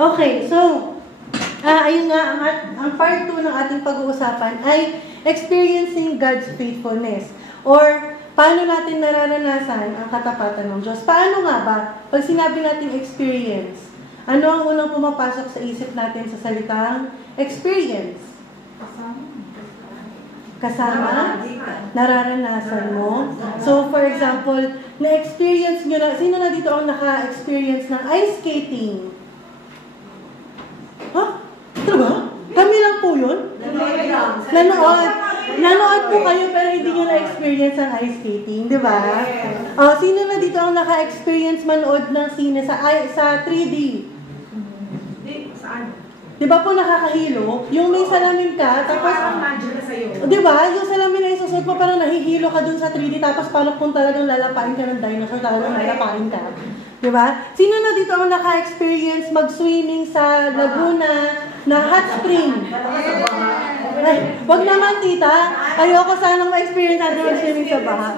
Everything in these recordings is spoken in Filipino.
Okay, so, ayun nga, ang part 2 ng ating pag-uusapan ay experiencing God's faithfulness. Or, paano natin nararanasan ang katapatan ng Diyos? Paano nga ba? Pag sinabi natin experience, ano ang unang pumapasok sa isip natin sa salitang experience? Kasama? Nararanasan mo? So, for example, na-experience nyo na, sino na dito ang naka-experience ng ice skating? Ha? Diba? Kami lang po yun? Nanood po kayo pero hindi nyo na-experience ang ice skating, di ba? Sino na dito ang naka-experience manood ng sine sa 3D? Saan? Di ba po nakakahilo? Yung may salamin ka, tapos... Di ba? Yung salamin na isusod mo, parang nahihilo ka dun sa 3D, tapos parang kung talagang lalapain ka ng dinosaur, talagang lalapain ka. Di ba? Sino na dito ang naka-experience mag-swimming sa Laguna na hot spring? Ay, wag naman tita. Ayoko sanang ma-experience natin mag-swimming sa baha.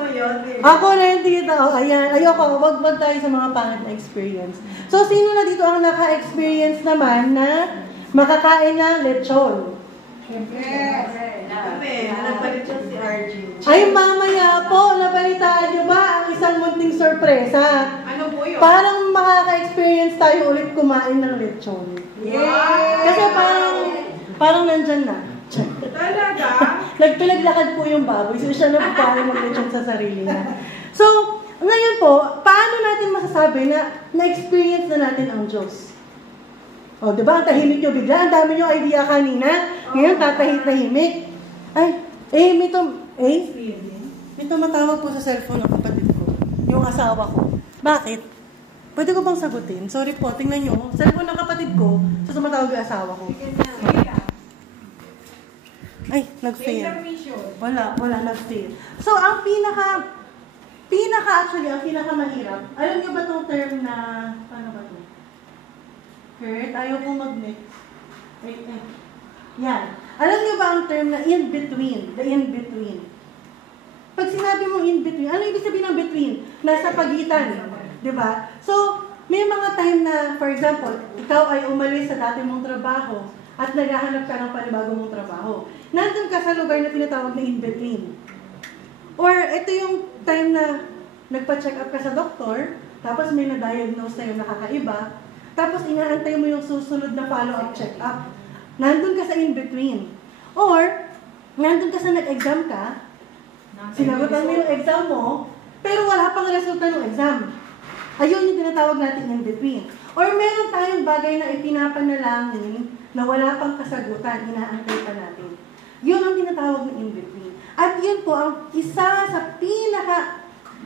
Ako rin tita. Ayan. Ayoko. Wag tayo sa mga pangit na experience. So, sino na dito ang naka-experience naman na makakain ng lechon? Yes. Nagpalitsyon si RG. Ay, mamaya po, nabalitaan niyo ba ang isang munting sorpresa? Ano po yun? Parang makaka-experience tayo ulit kumain ng lechon. Yes! Kasi parang nandyan na. Talaga? Nagpinaglakad po yung baboy, so siya na parang mag-lechon sa sarili niya. So, ngayon po, paano natin masasabi na na-experience na natin ang Diyos? O, di ba? Ang tahimik nyo bigla. Ang dami nyo idea kanina. Ngayon, tatahimik. Ay, may tumatawag po sa cellphone ng kapatid ko. Yung asawa ko. Bakit? Pwede ko bang sagutin? Sorry po, tingnan nyo. Cellphone ng kapatid ko, so tumatawag yung asawa ko. Ay, nag-fail. Wala, nag-fail. So, ang actually, ang pinakamahirap, alam nyo ba itong term na, paano ba ito? Kurt, ayaw kong mag-mix. Wait. Yan. Alam niyo ba ang term na in-between? The in-between. Pag sinabi mo in-between, ano ibig sabihin ng between? Nasa pagitan. Diba? So, may mga time na, for example, ikaw ay umalis sa dati mong trabaho at naghahanap ka ng panibagong mong trabaho. Nandun ka sa lugar na tinatawag na in-between. Or, ito yung time na nagpa-check up ka sa doktor, tapos may na-diagnose sa'yo na kakaiba, tapos inaantay mo yung susunod na follow-up check-up. Nandun ka sa in-between. Or, nandun ka sa nag-exam ka, sinagutan mo yung exam mo, pero wala pang resulta ng exam. Ayun yung tinatawag natin in-between. Or meron tayong bagay na ipinapanalangin na wala pang kasagutan, inaantay pa natin. Yun ang tinatawag ng in-between. At yun po ang isa sa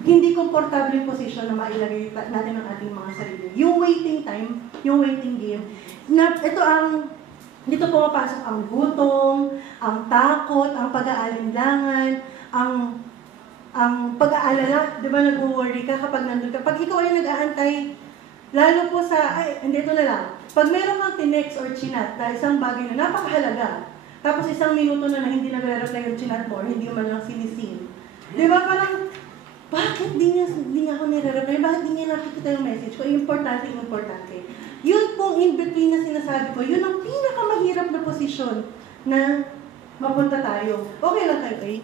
hindi komportable position na mailagay natin ang ating mga sarili. Yung waiting time, yung waiting game, na dito pumapasok ang gutom, ang takot, ang pag-aalinlangan, ang pag-aalala, di ba nag-worry ka kapag nandun ka. Pag ikaw ay nag-aantay, lalo po hindi ito na lang. Pag meron kang tinext or chinat na isang bagay na napakahalaga, tapos isang minuto na hindi nagre-reply yung chinat mo or hindi man lang sinisin. Di ba parang, bakit di niya ako nire-reply? Bakit di niya nakikita yung message ko? Importante. Yun pong in-between na sinasabi ko, yun ang pinakamahirap na posisyon na mapunta tayo. Okay lang kayo, eh?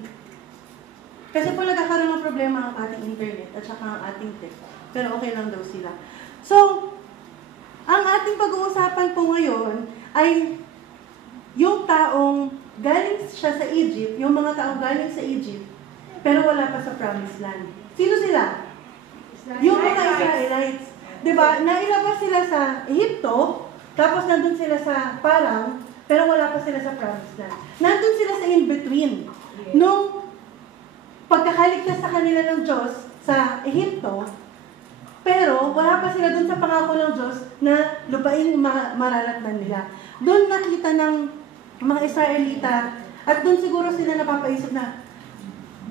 Kasi po nagkakaroon ng problema ang ating internet at saka ang ating tech. Pero okay lang daw sila. So, ang ating pag-uusapan po ngayon ay yung taong galing siya sa Egypt, yung mga taong galing sa Egypt, pero wala pa sa promised land. Sino sila? Yung mga Israelites. Diba? Nailabas sila sa Egypto, tapos nandun sila sa Parang, pero wala pa sila sa promised land. Nandun sila sa in-between. Nung pagkakaligtas sa kanila ng Diyos sa Egypto, pero wala pa sila dun sa pangako ng Diyos na lupaing mararatnan nila. Doon nakita ng mga Israelita, at doon siguro sila napapaisip na,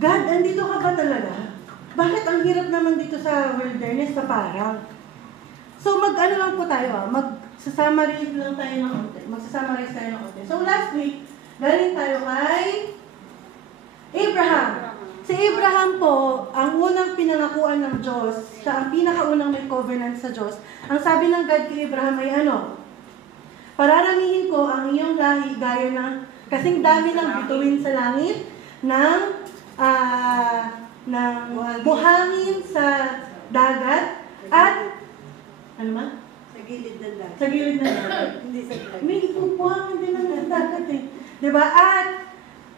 God, andito ka ba talaga? Bakit ang hirap naman dito sa wilderness sa Parang? So, mag-ano lang po tayo, mag-summarize lang tayo ng konti. Mag-summarize tayo ng konti. So, last week, galing tayo kay Abraham. Si Abraham po, ang unang pinangakuan ng Diyos, siya ang pinakaunang may covenant sa Diyos. Ang sabi ng God kay Abraham ay ano? Pararamihin ko ang iyong lahi gaya ng kasing dami ng bituin sa langit, ng buhangin sa dagat, at ano ma? Sa gilid ng lahat. Sa gilid ng dagat. Hindi sa dagat. May buhangin din ng dagat eh. Diba? At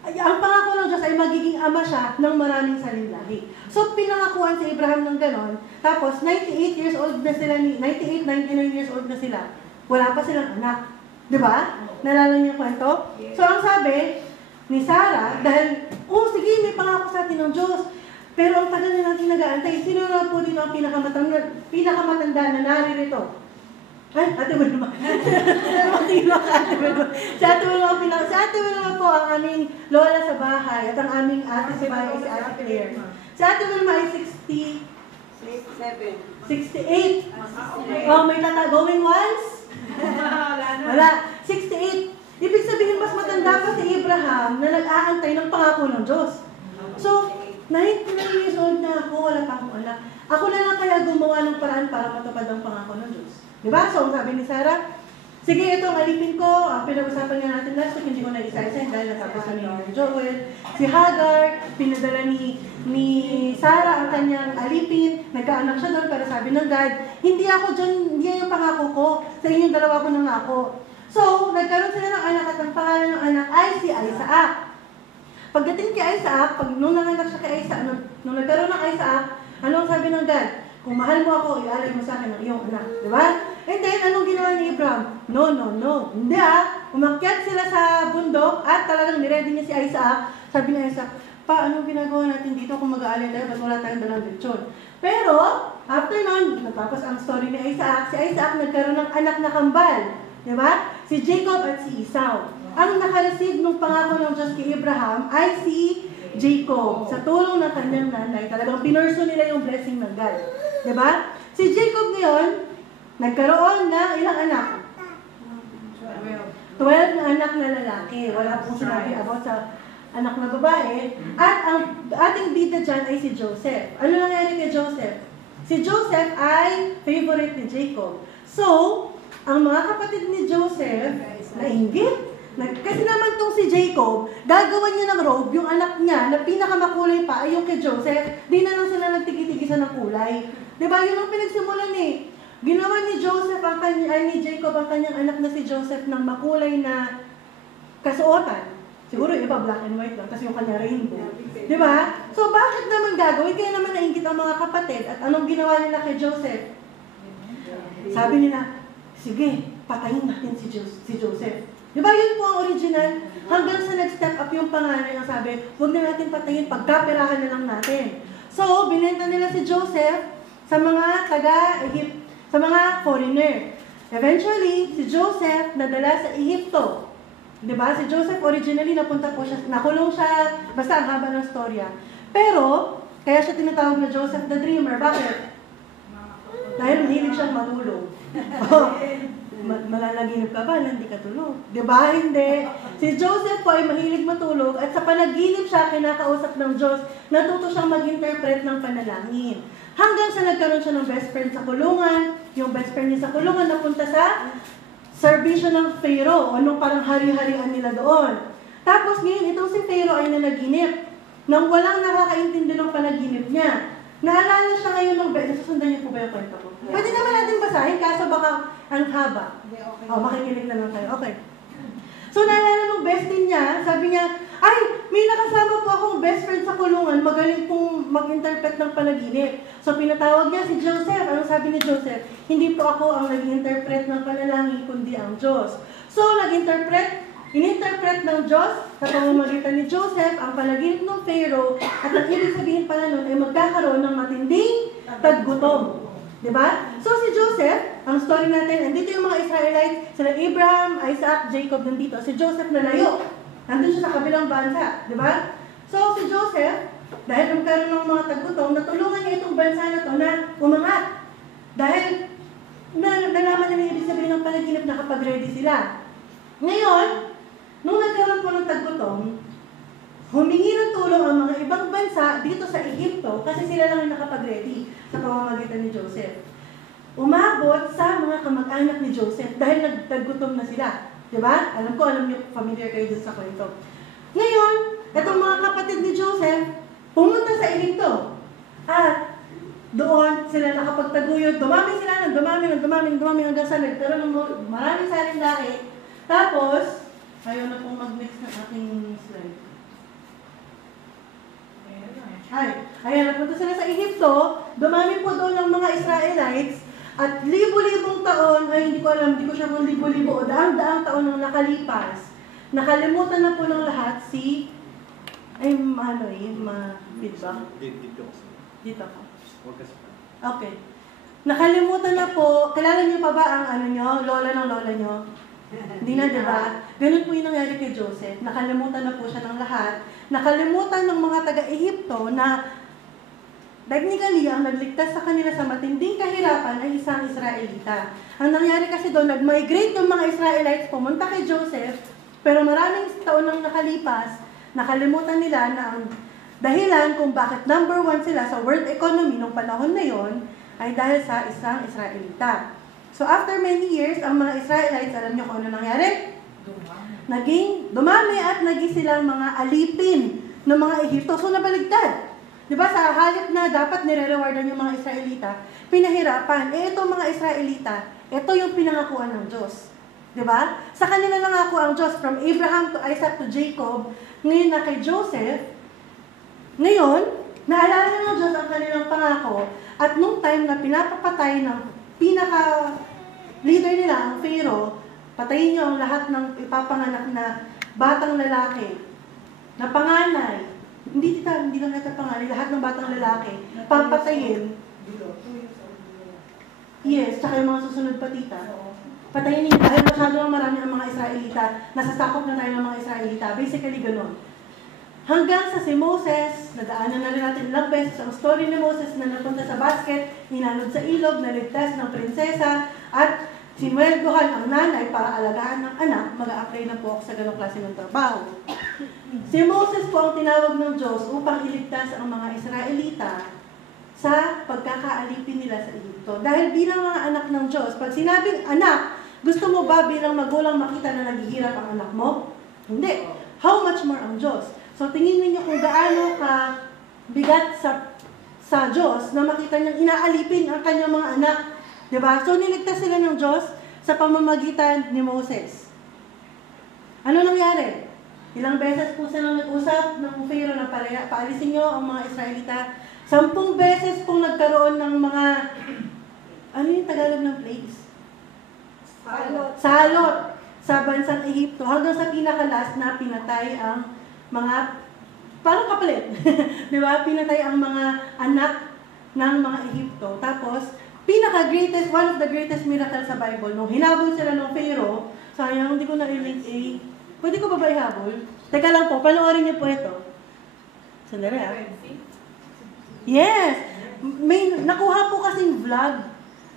ang pangako ng Diyos ay magiging ama siya ng maraming salinlahi. So, pinangakuan si Abraham ng ganon. Tapos, 98 years old na sila, 99 years old na sila. Wala pa silang anak. Diba? Nalala niyo yung kwento? So, ang sabi ni Sarah, dahil, sige, may pangako sa atin ng Diyos. Pero ang tagal na natin nag-aantay, sino na po dito ang pinakamatanda na naririto? Ay, Ate Wilma. Sino ka, Ate Wilma? Si Ate Wilma po ang aming lola sa bahay at ang aming ate sa bahay ay si Ate Claire. Si Ate Wilma ay 68. Oh, may going once? Wala. 68. Ibig sabihin, mas matanda pa si Abraham na nag-aantay ng pangako ng Diyos. So, 99 years old na ako, wala pa akong anak. Ako na lang kaya gumawa ng paraan para matupad ang pangako ng Diyos. Diba? So, ang sabi ni Sarah, sige, ito ang alipin ko. Ang pinag-usapan nga natin last week, hindi ko na isa-isa dahil natapos na ni Joel. Si Hagar, pinadala ni Sarah ang kanyang alipin. Nagkaanak siya doon, pero sabi ng God, hindi ako dyan, hindi yung pangako ko. Sa inyong dalawa ko nangako. So, nagkaroon sila ng anak at ang pangalan ng anak ay si Isaac. Pagdating kay Isaac, nung nanganak siya kay Isaac, nung nagkaroon ng Isaac, ano ang sabi ng God? Kung mahal mo ako, ialay mo sa akin ang iyong anak. Diba? And then, anong ginawa ni Abraham? No. Hindi umakyat sila sa bundok at talagang niready niya si Isaac. Sabi ni Isaac, anong ginagawa natin dito kung mag-aalay tayo? Ba't wala tayong dalang lechon? Pero, after nun, natapos ang story ni Isaac, si Isaac nagkaroon ng anak na kambal. Diba? Si Jacob at si Esau. Ang nakareceive ng pangako ng Diyos kay Abraham ay si Jacob. Sa tulong ng kanyang nanay, talagang pinurso nila yung blessing ng God. Diba? Si Jacob ngayon, nagkaroon ng ilang anak? 12 na anak na lalaki. Wala pong sinabi about sa anak na babae. At ang ating bida dyan ay si Joseph. Ano nangyari kay Joseph? Si Joseph ay favorite ni Jacob. So, ang mga kapatid ni Joseph, nainggit. Kasi naman tong si Jacob, gagawan niya ng robe, yung anak niya, na pinakamakulay pa ay yung kay Joseph. Di na lang sila nagtigi-tigisan ng kulay. Diba? Yun ang pinagsimulan eh. Ginawa ni Joseph, ni Jacob, ang kanyang anak na si Joseph ng makulay na kasuotan. Siguro iba black and white lang, kasi yung kanya rainbow. Diba? So bakit naman gagawin? Kaya naman nainggit ang mga kapatid. At anong ginawa nila kay Joseph? Sabi nila, sige, patayin natin si Joseph. Diba yun po ang original? Hanggang sa nag-step up yung panganay ang sabi, huwag na natin patayin, pagkapirahan na lang natin. So, binenta nila si Joseph sa mga taga-Egypt, sa mga foreigner. Eventually, si Joseph nadala sa Egypto. Diba? Si Joseph originally napunta po siya, nakulong siya, basta ang haba ng storya. Pero, kaya siya tinatawag na Joseph the Dreamer. Bakit? Dahil mahilig siyang matulog. Malalaginip ka ba na hindi ka tulog? Diba? Hindi. Si Joseph po ay mahilig matulog at sa panaginip siya, kinakausap ng Diyos, natuto siyang mag-interpret ng panalangin. Hanggang sa nagkaroon siya ng best friend sa kulungan, yung best friend niya sa kulungan napunta sa servisyo ng Pharaoh, o nung parang hari-harian nila doon. Tapos ngayon, itong si Pharaoh ay nanaginip nang walang nakakaintindi ng panaginip niya. Naalala siya ngayon ng nasusundan niyo po ba yung kwento ko? Yeah. Pwede naman natin basahin, kaso baka ang haba. Okay. Makikinig na lang kayo. Okay. So, naalala nung bestie niya, sabi niya, ay, may nakasama po akong best friend sa kulungan, magaling pong mag-interpret ng panaginip. So, pinatawag niya si Joseph. Anong sabi ni Joseph? Hindi po ako ang nag-interpret ng panalangin, kundi ang Diyos. So, ininterpret ng Diyos sa pamamagitan ni Joseph ang panaginip ng Pharaoh at ang ibig sabihin pala nun ay magkakaroon ng matinding taggutom. Diba? So si Joseph, ang story natin, nandito yung mga Israelites, sila Abraham, Isaac, Jacob nandito. Si Joseph nalayo. Nandun siya sa kabilang bansa. Diba? So si Joseph, dahil magkaroon ng mga taggutom, natulungan niya itong bansa na to na umangat. Dahil nalaman niya yung ibig sabihin ng panaginip na kapag ready sila. Ngayon, nung nagkaroon po ng taggutom, humingi ng tulong ang mga ibang bansa dito sa Egypto kasi sila lang yung nakapag-ready sa pamamagitan ni Joseph. umabot sa mga kamag-anak ni Joseph dahil naggutom na sila. Diba? Alam niyo, familiar kayo dun sa kwento. Ngayon, itong mga kapatid ni Joseph, pumunta sa Ehipto. At doon sila nakapagtaguyod. Dumami sila ng dumami hanggang sa nagkaroon ng maraming saling lahi. Tapos, ayaw na pong mag-mix ng aking slide. Ayan, napunta sila sa Ehipto. Dumami po doon ng mga Israelites. At libo-libong taon, ay hindi ko siya kung libo-libo o daang-daang taon nang nakalipas. Nakalimutan na po ng lahat si, Dito ko. Okay. Nakalimutan na po, kilala niyo pa ba ang lola ng lola niyo? Hindi na, diba? Ganun po yung nangyari kay Joseph. Nakalimutan na po siya ng lahat. Nakalimutan ng mga taga-Ehipto na technically, ang nagligtas sa kanila sa matinding kahirapan ay isang Israelita. Ang nangyari kasi doon, nag-migrate ng mga Israelites, pumunta kay Joseph, pero maraming taon nang nakalipas, nakalimutan nila na ang dahilan kung bakit number 1 sila sa world economy nung panahon na yon ay dahil sa isang Israelita. So after many years, ang mga Israelites, alam niyo kung ano nangyari? Dumami at naging silang mga alipin ng mga Ehipto. So nabaligtad. Diba, sa halip na dapat nire-rewardan yung mga Israelita, pinahirapan. Itong mga Israelita, ito yung pinangakuan ng Diyos. Diba? Sa kanila nangako ang Diyos from Abraham to Isaac to Jacob, ngayon na kay Joseph. Ngayon, naalala ng Diyos ang kanilang pangako at nung time na pinapapatay ng pinaka-leader nila, ang Pharaoh, patayin niyo ang lahat ng ipapanganak na batang lalaki, na panganay. Hindi lang natin pangalan, lahat ng batang lalaki, papatayin. Yes, tsaka yung mga susunod pa tita. Patayin niyo dahil masyado lang marami ang mga Israelita, nasasakop na tayo ng mga Israelita. Basically, ganun. Hanggang sa si Moses, nadaanan na rin natin ilang beses ang story ni Moses na napunta sa basket, hinanod sa ilog, naligtas ng prinsesa, at sinuweldohan ang nanay para alagaan ng anak, mag-a-apply na po ako sa ganong klase ng trabaho. Si Moses po ang tinawag ng Diyos upang iligtas ang mga Israelita sa pagkakaalipin nila sa Ehipto. Dahil bilang mga anak ng Diyos, pag sinabing anak, gusto mo ba bilang magulang makita na naghihirap ang anak mo? Hindi. How much more ang Diyos? So tingin niyo kung gaano ka bigat sa Diyos na makita niyang inaalipin ang kanyang mga anak. Diba? So niligtas sila ng Diyos sa pamamagitan ni Moses. Ano nangyari? Ilang beses po silang nag-usap ng Pharaoh na paalisin nyo ang mga Israelita. 10 beses pong nagkaroon ng mga, ano yung Tagalog ng plagues? Salot sa bansang Ehipto. Hanggang sa pinakalas na pinatay ang mga, parang kapalit. Diba? Pinatay ang mga anak ng mga Ehipto. Tapos, pinaka-greatest, one of the greatest miracles sa Bible, nung hinabol sila ng Pharaoh, sayang, hindi ko na-relate pwede ko ba ihabol? Teka lang po, panoorin niyo po ito. Sandali Yes! May nakuha po kasing vlog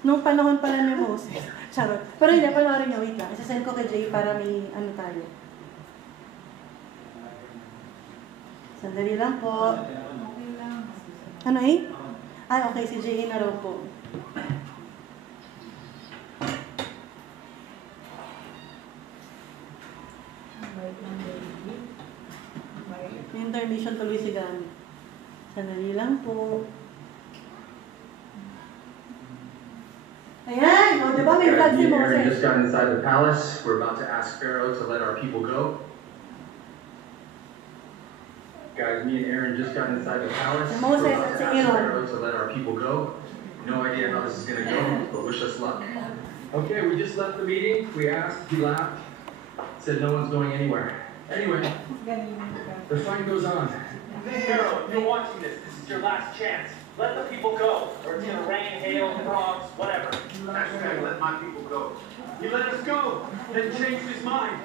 nung panahon pala ni Moses. Charot. Pero hindi, panoorin niyo. Wait lang. Isasend ko kay Jay para may ano tayo. Sandali lang po. Ano eh? Okay, si Jay na raw po. Intermission tuloy si Gami. Sandali lang po. Ayan! O, diba may vlog si Moses? Aaron just got inside the palace. We're about to ask Pharaoh to let our people go. Guys, me and Aaron just got inside the palace. Moses We're about at to si ask Aaron. Pharaoh to let our people go. No idea how this is going to go, but wish us luck. Okay, we just left the meeting. We asked, he laughed, said no one's going anywhere. Anyway, the fight goes on. Pharaoh, if you're watching this is your last chance. Let the people go, or it's gonna rain, hail, frogs, whatever. Hashtag let my people go. He let us go, then changed his mind.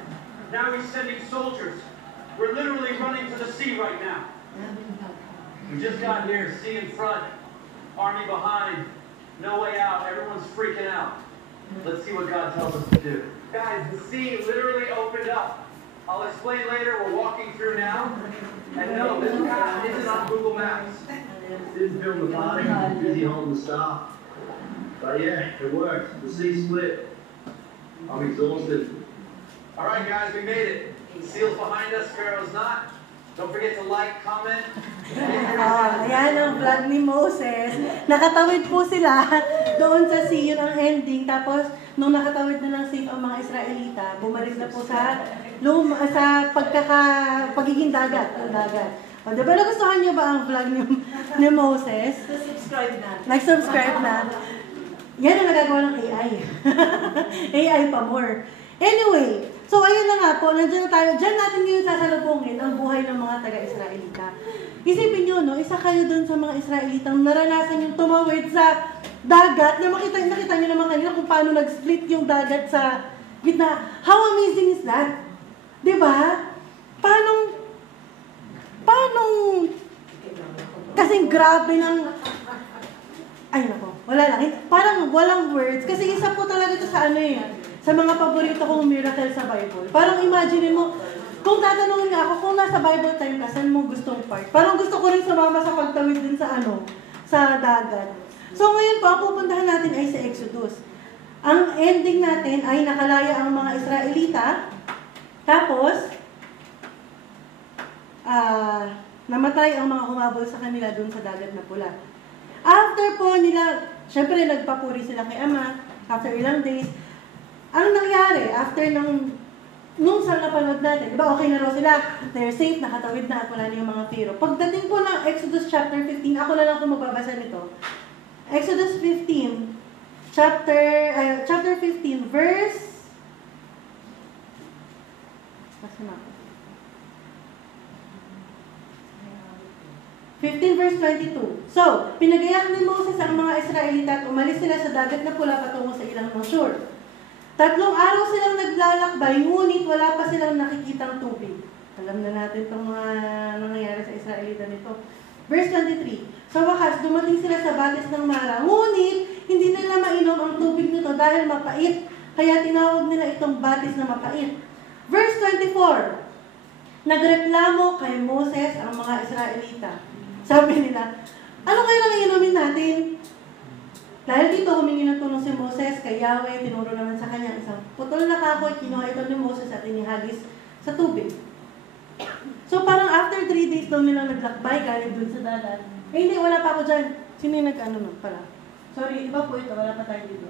Now he's sending soldiers. We're literally running to the sea right now. We just got here, sea in front, army behind, no way out, everyone's freaking out. Let's see what God tells us to do. Guys, the sea literally opened up. I'll explain later, we're walking through now. And no, this path isn't on Google Maps. Didn't film the body. Busy holding the stop. But yeah, it worked. The sea split. I'm exhausted. All right, guys, we made it. The seal's behind us, Pharaoh's not. Don't forget to like, comment. Ayan ang vlog ni Moses. Nakatawid po sila doon sa sea, yun ang ending. Tapos, nung nakatawid na ng safe ang mga Israelita, bumalik na po sa pagiging dagat. Ang dagat. O, diba nagustuhan niyo ba ang vlog ni Moses? Subscribe na. Nag-subscribe na. Yan ang nagagawa ng AI. AI pa more. Anyway, so ayun na nga po, nandiyan na tayo. Diyan natin ngayon sasalubungin ang buhay ng mga taga-Israelita. Isipin nyo, no, isa kayo dun sa mga Israelitang naranasan yung tumawid sa dagat, na nakita nyo naman kanina kung paano nag-split yung dagat sa gitna. How amazing is that? Diba? Paano, kasing grabe ng, ay nako, wala lang. Parang walang words. Kasi isa po talaga ito sa sa mga paborito kong miracle sa Bible. Parang imagine mo, kung tatanungin nga ako, kung nasa Bible time ka, saan mo gustong part? Parang gusto ko rin sumama sa pagtawid din sa sa dagat. So ngayon po, ang pupuntahan natin ay sa Exodus. Ang ending natin ay nakalaya ang mga Israelita. Tapos, namatay ang mga humabol sa kanila dun sa dagat na pula. After po nila, syempre nagpapuri sila kay Ama, after ilang days, ang nangyari, after nung sa napanood natin, diba okay na raw sila, they're safe, nakatawid na at wala na yung mga Pharaoh. Pagdating po ng Exodus chapter 15, ako na lang po magbabasa nito. Exodus 15, chapter 15, verse, 15 verse 22. So, pinagayak ni Moses ang mga Israelita at umalis sila sa dagat na pula patungo sa ilang ng shore. 3 araw silang naglalakbay, ngunit wala pa silang nakikitang tubig. Alam na natin itong mga nangyayari sa Israelita nito. Verse 23. Sa wakas, dumating sila sa batis ng Mara, ngunit hindi nila mainom ang tubig nito dahil mapait. Kaya tinawag nila itong batis na mapait. Verse 24. Nagreklamo kay Moses ang mga Israelita. Sabi nila, ano kayo nang iinumin natin? Dahil dito humingi ng tulong si Moses kay Yahweh, tinuro naman sa kanya isang putol na kahoy, kinuha ito ni Moses at inihagis sa tubig. So parang after 3 days daw nilang naglakbay galing dun sa dagat. Eh hindi, wala pa ako dyan. Sino yung pala? Sorry, iba po ito, wala pa tayo dito.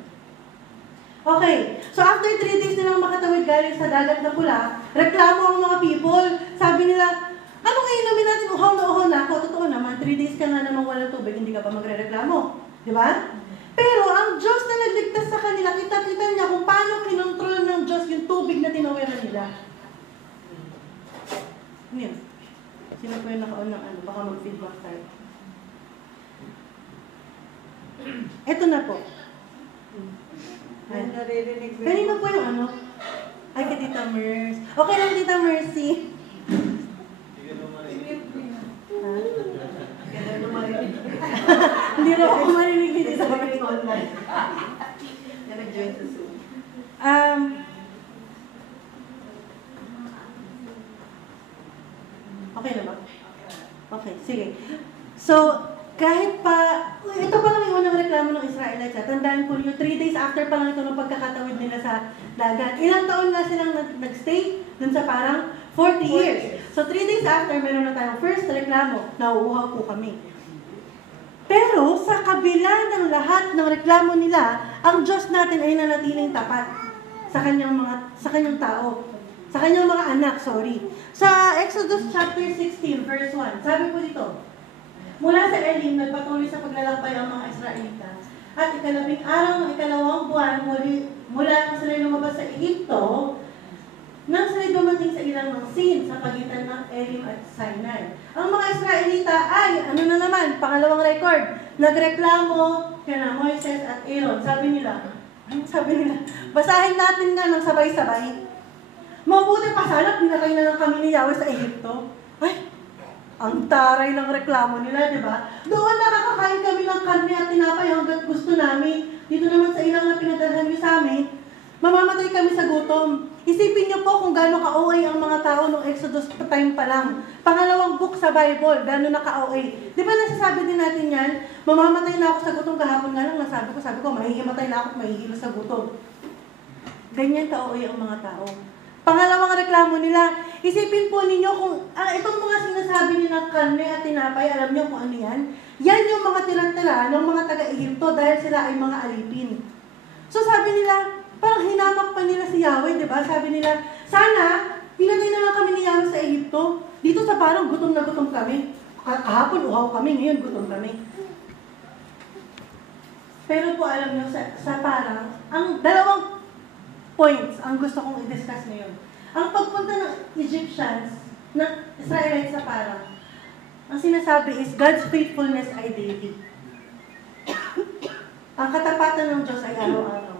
Okay, so after 3 days nilang makatawid galing sa dagat na pula, reklamo ang mga people. Sabi nila, ano kayo inumin natin? Uhaw na ako. Totoo naman, 3 days ka nga naman walang tubig, hindi ka pa magre-reklamo. Di ba? Pero ang Diyos na nagligtas sa kanila, kita-kita niya kung paano kinontrol ng Diyos yung tubig na tinawiran nila. Ngayon, sino po yung naka-on ng baka mag-feedback tayo. Ito na po. Naririnig mo. Kanina po yung ay, kay Tita Mercy. Okay lang, Tita Mercy. Hindi rin ako marinig dito sa online. Nag-join sa Zoom. Okay na ba? Okay, sige. So, kahit pa, ito pa lang yung unang reklamo ng Israelites. Tandaan po niyo, 3 days after pa lang ito ng pagkakatawid nila sa dagat. Ilang taon na silang nag-stay dun sa parang 40 years. So, 3 days after, meron na tayong first reklamo. Nauuhaw po kami. Pero, sa kabila ng lahat ng reklamo nila, ang Diyos natin ay nanatiling tapat sa kanyang tao. Sa kanyang mga anak, Sa Exodus chapter 16, verse 1, sabi po dito, mula sa Elim, nagpatuloy sa paglalakbay ang mga Israelita. At 12 araw ng 2 buwan, mula nang sila lumabas sa Egypto, nang sila dumating sa ilang ng Sin sa pagitan ng Elim at Sinai. Ang mga Israelita ay, pangalawang record, nagreklamo kina Moises at Aaron. Sabi nila, basahin natin nga ng sabay-sabay. Mabuti pa sana, pinatay na lang kami ni Yahweh sa Egypto. Ay, ang taray ng reklamo nila, di ba? Doon nakakakain kami ng karne at tinapay hanggat gusto namin. Dito naman sa ilang na pinadalhan niyo sa amin, Mamamatay kami sa gutom. Isipin niyo po kung gaano ka-OA ang mga tao nung Exodus time pa lang. Pangalawang book sa Bible, gaano na ka-OA. Di ba nasasabi din natin yan? Mamamatay na ako sa gutom kahapon nga lang, sabi ko, mahihimatay na ako at mahihilo sa gutom. Ganyan ka-OA ang mga tao. Pangalawang reklamo nila, isipin po ninyo kung itong mga sinasabi nila karne at tinapay, alam niyo kung ano yan? Yan yung mga tirantira ng mga taga-Ehipto dahil sila ay mga alipin. So sabi nila, parang hinamak pa nila si Yahweh, di ba? Sabi nila, sana, pinatay na lang kami ni Yahweh sa Ehipto. Dito sa parang gutom na gutom kami. Kahapon uhaw kami, ngayon gutom kami. Pero po alam nyo, sa parang, ang dalawang points ang gusto kong i-discuss ngayon. Ang pagpunta ng Egyptians, ng Israelites sa parang, ang sinasabi is God's faithfulness ay daily. Ang katapatan ng Diyos ay araw-araw.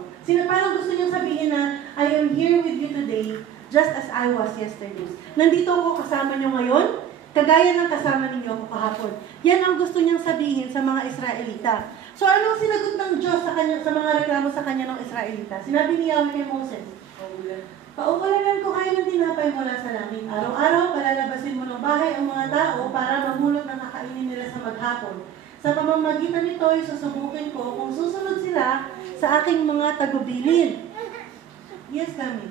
Parang gusto niyong sabihin na, I am here with you today, just as I was yesterday. Nandito ako kasama niyo ngayon, kagaya ng kasama ninyo ako kahapon. Yan ang gusto niyang sabihin sa mga Israelita. So anong sinagot ng Diyos sa mga reklamo sa kanya ng Israelita? Sinabi ni Yahweh kay Moses, paukulanan ko kayo ng tinapay mula sa langit. Araw-araw, palalabasin mo ng bahay ang mga tao para mamulot ng kakainin nila sa maghapon. Sa pamamagitan nito, susubukin ko kung susunod sila sa aking mga tagubilin. Yes, kami.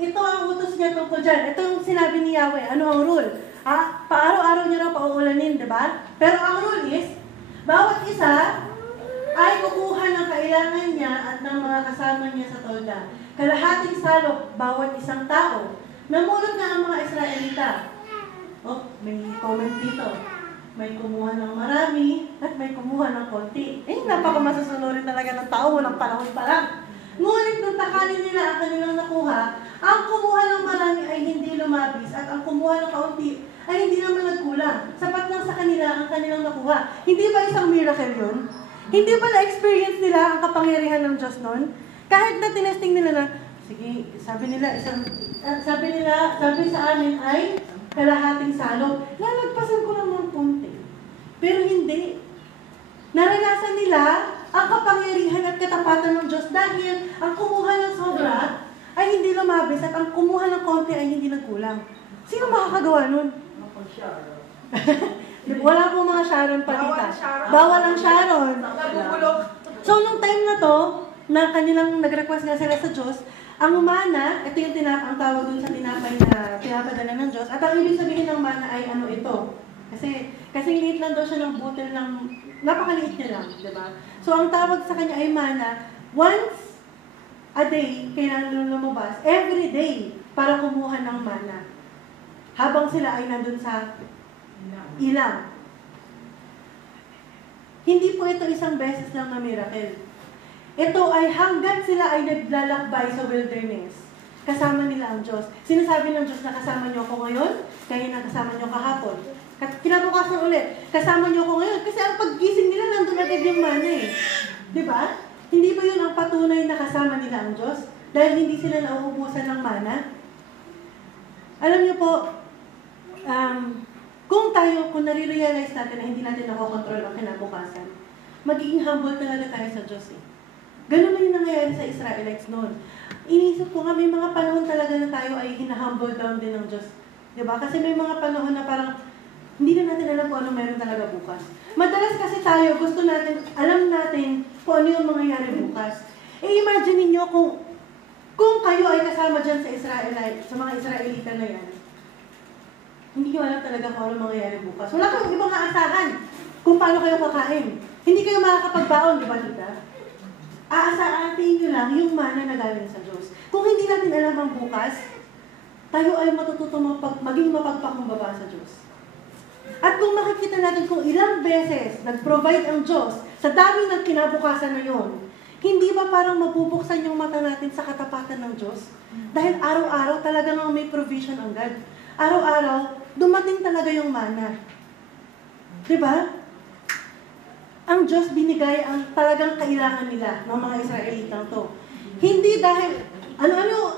Ito ang utos niya tungkol dyan. Ito yung sinabi ni Yahweh. Ano ang rule? Paaraw-araw niya raw pauulanin, di ba? Pero ang rule is, bawat isa ay kukuha ng kailangan niya at ng mga kasama niya sa tolda. Kalahating salop, bawat isang tao. Namulot na ang mga Israelita. Oh, may comment dito. May kumuha ng marami at may kumuha ng konti. Napakamasusunurin talaga ng tao, walang panahon pa lang. Ngunit nung takalin nila ang kanilang nakuha, ang kumuha ng marami ay hindi lumabis at ang kumuha ng kaunti ay hindi naman nagkulang. Sapat lang sa kanila ang kanilang nakuha. Hindi ba isang miracle yun? Hindi ba na-experience nila ang kapangyarihan ng Diyos noon? Kahit na tinesting nila na, sige, sabi sa amin ay kalahating salop. Lalagpasan ko lang ng konti. Pero hindi. Naranasan nila ang kapangyarihan at katapatan ng Diyos dahil ang kumuha ng sobra ay hindi lumabis at ang kumuha ng konti ay hindi nagkulang. Sino makakagawa nun? Wala po mga Sharon pa dito. Bawal ang Sharon. So, nung time na to, na kanilang nag-request nga sila sa Diyos, ang mana, ito yung ang tawag dun sa tinapay na pinapadala ng Diyos. At ang ibig sabihin ng mana ay ano ito. Kasi liit lang daw siya ng butil ng, napakaliit niya lang, di ba? So, ang tawag sa kanya ay mana, once a day, kailangan lumabas, every day, para kumuha ng mana. Habang sila ay nandun sa ilang. Hindi po ito isang beses lang na miracle. Ito ay hanggang sila ay naglalakbay sa wilderness. Kasama nila ang Diyos. Sinasabi ng Diyos na kasama niyo ako ngayon, kaya na kasama niyo kahapon. Kinabukasan ulit, kasama niyo ako ngayon. Kasi ang paggising nila, nandun agad yung mana eh. Diba? Hindi ba yun ang patunay na kasama nila ang Diyos? Dahil hindi sila nauubusan ng mana? Alam niyo po, kung nare-realize natin na hindi natin nakokontrol ang kinabukasan, magiging humble talaga tayo sa Diyos eh. Ganun na yung nangyayari sa Israelites noon. Inisip ko nga, may mga panahon talaga na tayo ay hina-humble down din ng Diyos. Diba? Kasi may mga panahon na parang hindi na natin alam kung ano meron talaga bukas. Madalas kasi tayo, gusto natin, alam natin kung ano yung mangyayari bukas. Imagine niyo kung kayo ay kasama dyan sa mga Israelita na yan, hindi nyo alam talaga kung ano mangyayari bukas. Wala kayong ibang aasahan kung paano kayo kakain. Hindi kayo makakapagbaon, di ba, tita? Aasahan nyo lang yung mana na galing sa Diyos. Kung hindi natin alam ang bukas, tayo ay matututo maging mapagpakumbaba sa Diyos. At kung makikita natin kung ilang beses nag-provide ang Diyos sa dami ng kinabukasan na yon, hindi ba parang mabubuksan yung mata natin sa katapatan ng Diyos? Dahil araw-araw talaga nga may provision ang God. Araw-araw, dumating talaga yung mana. Diba? Ang Diyos binigay ang talagang kailangan nila ng mga Israelitang to. Hindi dahil,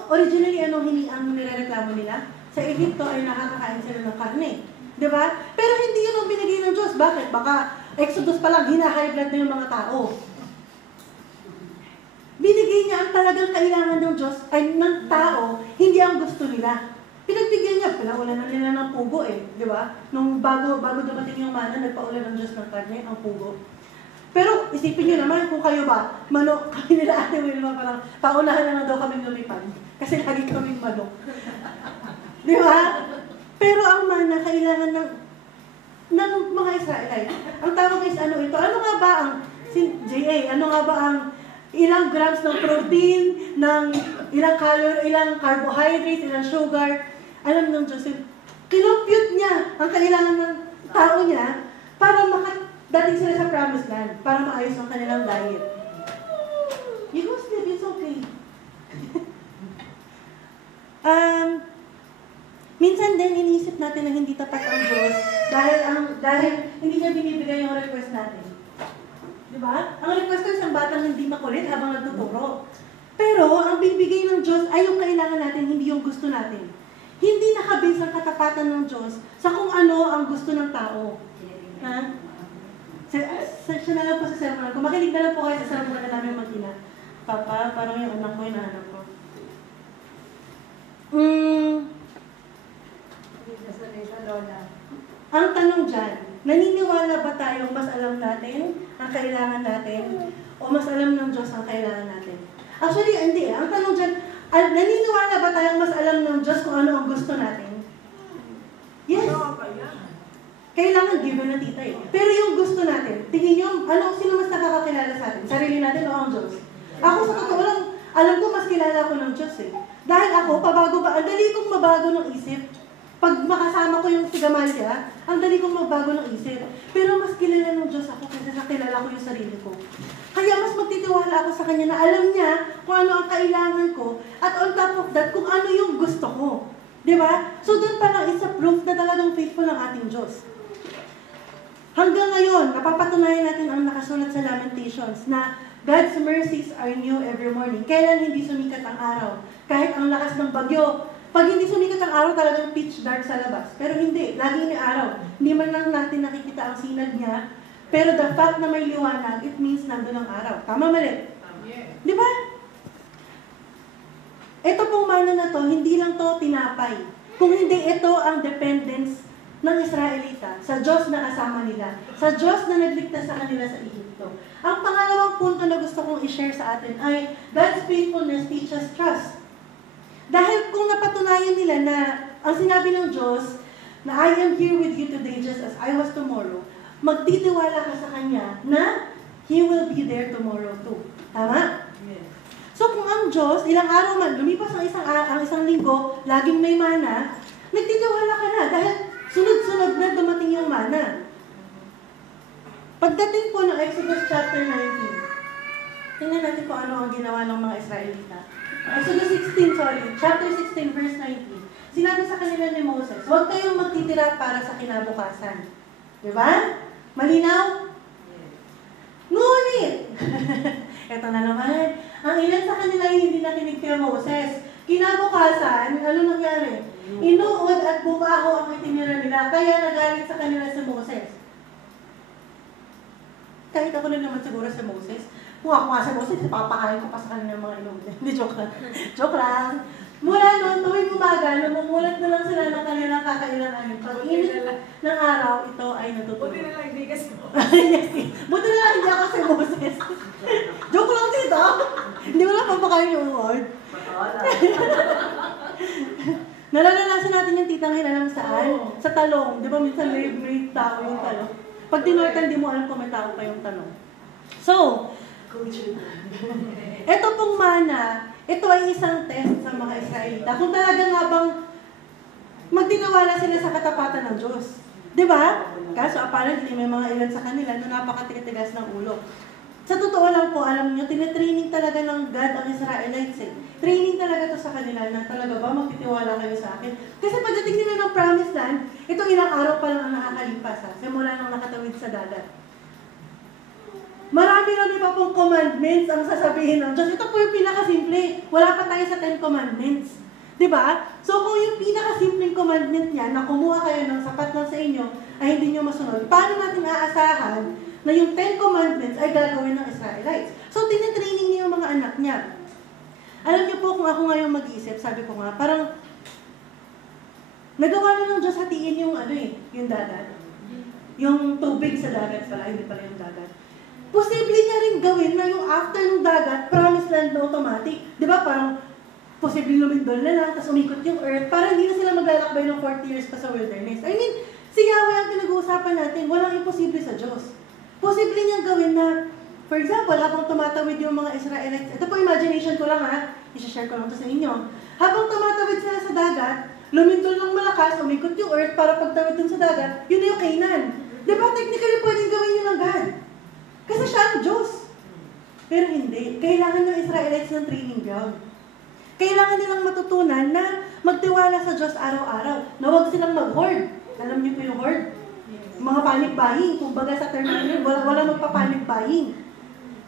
originally, ang nirereklamo nila? Sa Egypto ay nakakakain sila ng karne. Diba? Pero hindi yun ang binigay ng Diyos. Bakit? Baka Exodus pa lang, hina-high blood na yung mga tao. Binigay niya ang talagang kailangan ng Diyos, ay ng tao, hindi ang gusto nila. Pinagbigyan niya, pinaulanan nila ng pugo di ba? Nung bago dumating yung mana, nagpaulan ng Diyos ng karne, ang pugo. Pero isipin niyo naman kung kayo ba, manok, kami nila Ate Wilma parang, paunahan na daw kaming lumipad. Kasi lagi kaming manok. Di ba? Pero ang mana, kailangan ng mga Israelite. Ang tawag is ano ito? Ano nga ba ang, JA, ano nga ba ang ilang grams ng protein, ng ilang carbohydrates, ilang sugar? Alam ng Diyos, kinumpute niya ang kailangan ng tao niya para makadating sila sa promised land, para maayos ang kanilang diet. You go sleep, it's okay. Minsan din iniisip natin na hindi tapat ang Diyos dahil hindi niya binibigay yung request natin. Di ba? Ang request ko isang batang hindi makulit habang nagtuturo. Pero ang bibigay ng Diyos ay yung kailangan natin, hindi yung gusto natin. Hindi nakabase ang katapatan ng Diyos sa kung ano ang gusto ng tao. Ha? Siya na lang po sa sermon ko. Makinig na lang po kayo sa sermon na namin mag-ina. Papa, parang yung anak ko, inaanak ko. Ang tanong dyan, naniniwala ba tayong mas alam natin ang kailangan natin o mas alam ng Diyos ang kailangan natin? Actually, hindi. Ang tanong dyan, naniniwala ba tayong mas alam ng Diyos kung ano ang gusto natin? Yes. Kailangan given na tita Pero yung gusto natin, tingin nyo, sino mas nakakakilala sa atin? Sarili natin o ang Diyos? Ako sa totoo lang, alam ko mas kilala ko ng Diyos Dahil ako, ang dali kong mabago ng isip. Pag makasama ko yung si Gamalia, ang dali kong magbago ng isip. Pero mas kilala ng Diyos ako kasi kilala ko yung sarili ko. Kaya mas magtitiwala ako sa Kanya na alam niya kung ano ang kailangan ko at on top of that, kung ano yung gusto ko. Diba? So doon parang isa proof na talagang faithful ang ating Diyos. Hanggang ngayon, napapatunayan natin ang nakasulat sa Lamentations na God's mercies are new every morning. Kailan hindi sumikat ang araw? Kahit ang lakas ng bagyo, pag hindi sumikat ang araw, talagang pitch dark sa labas. Pero hindi, laging may araw. Hindi man lang natin nakikita ang sinag niya, pero the fact na may liwanag, it means nandun ang araw. Tama, mali? Di ba? Ito pong mana na to, hindi lang to tinapay. Kung hindi, ito ang dependence ng Israelita sa Diyos na kasama nila, sa Diyos na nagligtas sa kanila sa Egypto. Ang pangalawang punto na gusto kong i-share sa atin ay God's faithfulness teaches trust. Dahil kung napatunayan nila na ang sinabi ng Diyos na I am here with you today just as I was tomorrow, magtitiwala ka sa Kanya na He will be there tomorrow too. Tama? Yes. So kung ang Diyos, ilang araw man, lumipas ang isang linggo, laging may mana, nagtitiwala ka na dahil sunod-sunod na dumating yung mana. Pagdating po ng Exodus chapter 19, tingnan natin po ano ang ginawa ng mga Israelita. Exodus 16, chapter 16, verse 19. Sinabi sa kanila ni Moses, huwag kayong magtitira para sa kinabukasan. Diba? Malinaw? Ngunit, eto na naman, ang ilan sa kanila hindi nakinig kay Moses. Kinabukasan, ano nangyari? Inuod at bumaho ang itinira nila, kaya nagalit sa kanila si Moses. Kahit ako na naman siguro si Moses, kung ako nga si Moses, papakain ko pa sa kanila ng mga inuod. Hindi, joke lang. Joke lang. Mula noon, tuwing umaga, namumulat na lang sila ng kanilang kakailanganin. Pag init ng araw, ito ay natutulog. Buti na lang, hindi kasi mo. Buti na lang, hindi ako si Moses. Joke lang dito. Hindi mo lang papakain yung word. Nararanasan natin yung titang hinalang saan? Sa talong. Di ba minsan may tao yung talong? Pag tinortan, di mo alam kung may tao pa yung talong. So, ito pong mana, ito ay isang test sa mga Israelita. Kung talaga nga bang magtiniwala sila sa katapatan ng Diyos. Di ba? Kaso apparently may mga ilan sa kanila na napakatigas ng ulo. Sa totoo lang po, alam niyo, tinitraining talaga ng God ang Israelites Training talaga to sa kanila na talaga ba magtitiwala kayo sa akin? Kasi pagdating nila ng promised land, itong ilang araw pa lang ang nakakalipas simula nang nakatawid sa dagat. Marami na iba pong commandments ang sasabihin ng Diyos. Ito po yung pinakasimple. Wala pa tayo sa 10 commandments. Diba? So kung yung pinakasimpleng commandment niya na kumuha kayo ng sapat lang sa inyo ay hindi nyo masunod, paano natin aasahan na yung 10 commandments ay gagawin ng Israelites? So tinitraining niya niya yung mga anak niya. Alam niyo po, kung ako ngayon mag-iisip, sabi ko nga, parang nagawa na ng Diyos hatiin yung yung dagat. Yung tubig sa dagat pala, hindi pala yung dagat. Posible niya rin gawin na yung after ng dagat, promised land na automatic. Di ba? Parang posible lumindol na lang, tapos umikot yung earth, para hindi na sila maglalakbay ng 40 years pa sa wilderness. I mean, si Yahweh ang pinag-uusapan natin, walang imposible sa Diyos. Posible niyang gawin na, for example, habang tumatawid yung mga Israelites, ito po imagination ko lang i-share ko lang ito sa inyo. Habang tumatawid sila sa dagat, lumindol ng malakas, umikot yung earth para pagtawid dun sa dagat, yun na yung Canaan. Di ba? Technically, pwedeng gawin yun ng God. Kasi siya ang Diyos. Pero hindi. Kailangan ng Israelites ng training ground. Kailangan nilang matutunan na magtiwala sa Diyos araw-araw. Na huwag silang mag-hoard. Alam niyo po yung hoard? Mga panic buying. Kung baga sa term yun, wala magpa-panic buying.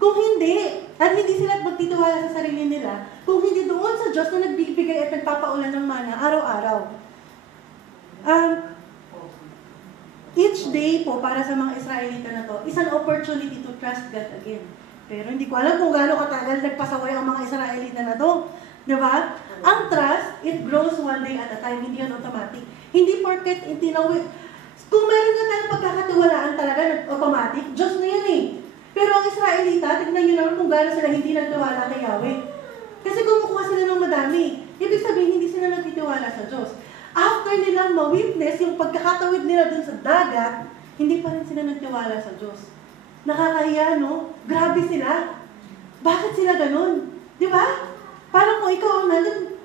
Kung hindi, at hindi sila magtitiwala sa sarili nila, kung hindi doon sa Diyos na nagbibigay at nagpapaulan ng mana araw-araw. Each day po, para sa mga Israelita na to, is an opportunity to trust God again. Pero hindi ko alam kung gaano katagal nagpasaway ang mga Israelita na to. Diba? Ang trust, it grows one day at a time, hindi yan automatic. Hindi porket itinawid. Kung meron na tayong pagkakatiwalaan talaga na automatic, Diyos na yan eh. Pero ang Israelita, tignan nyo naman kung gaano sila hindi nagtiwala kay Yahweh. Kasi kumukuha sila ng madami. Ibig sabihin, hindi sila nagtitiwala sa Diyos. After nilang ma-witness yung pagkakatawid nila dun sa dagat, hindi pa rin sila nagtiwala sa Diyos. Nakakahiya, no? Grabe sila. Bakit sila ganun? Di ba? Parang kung ikaw ang nandun,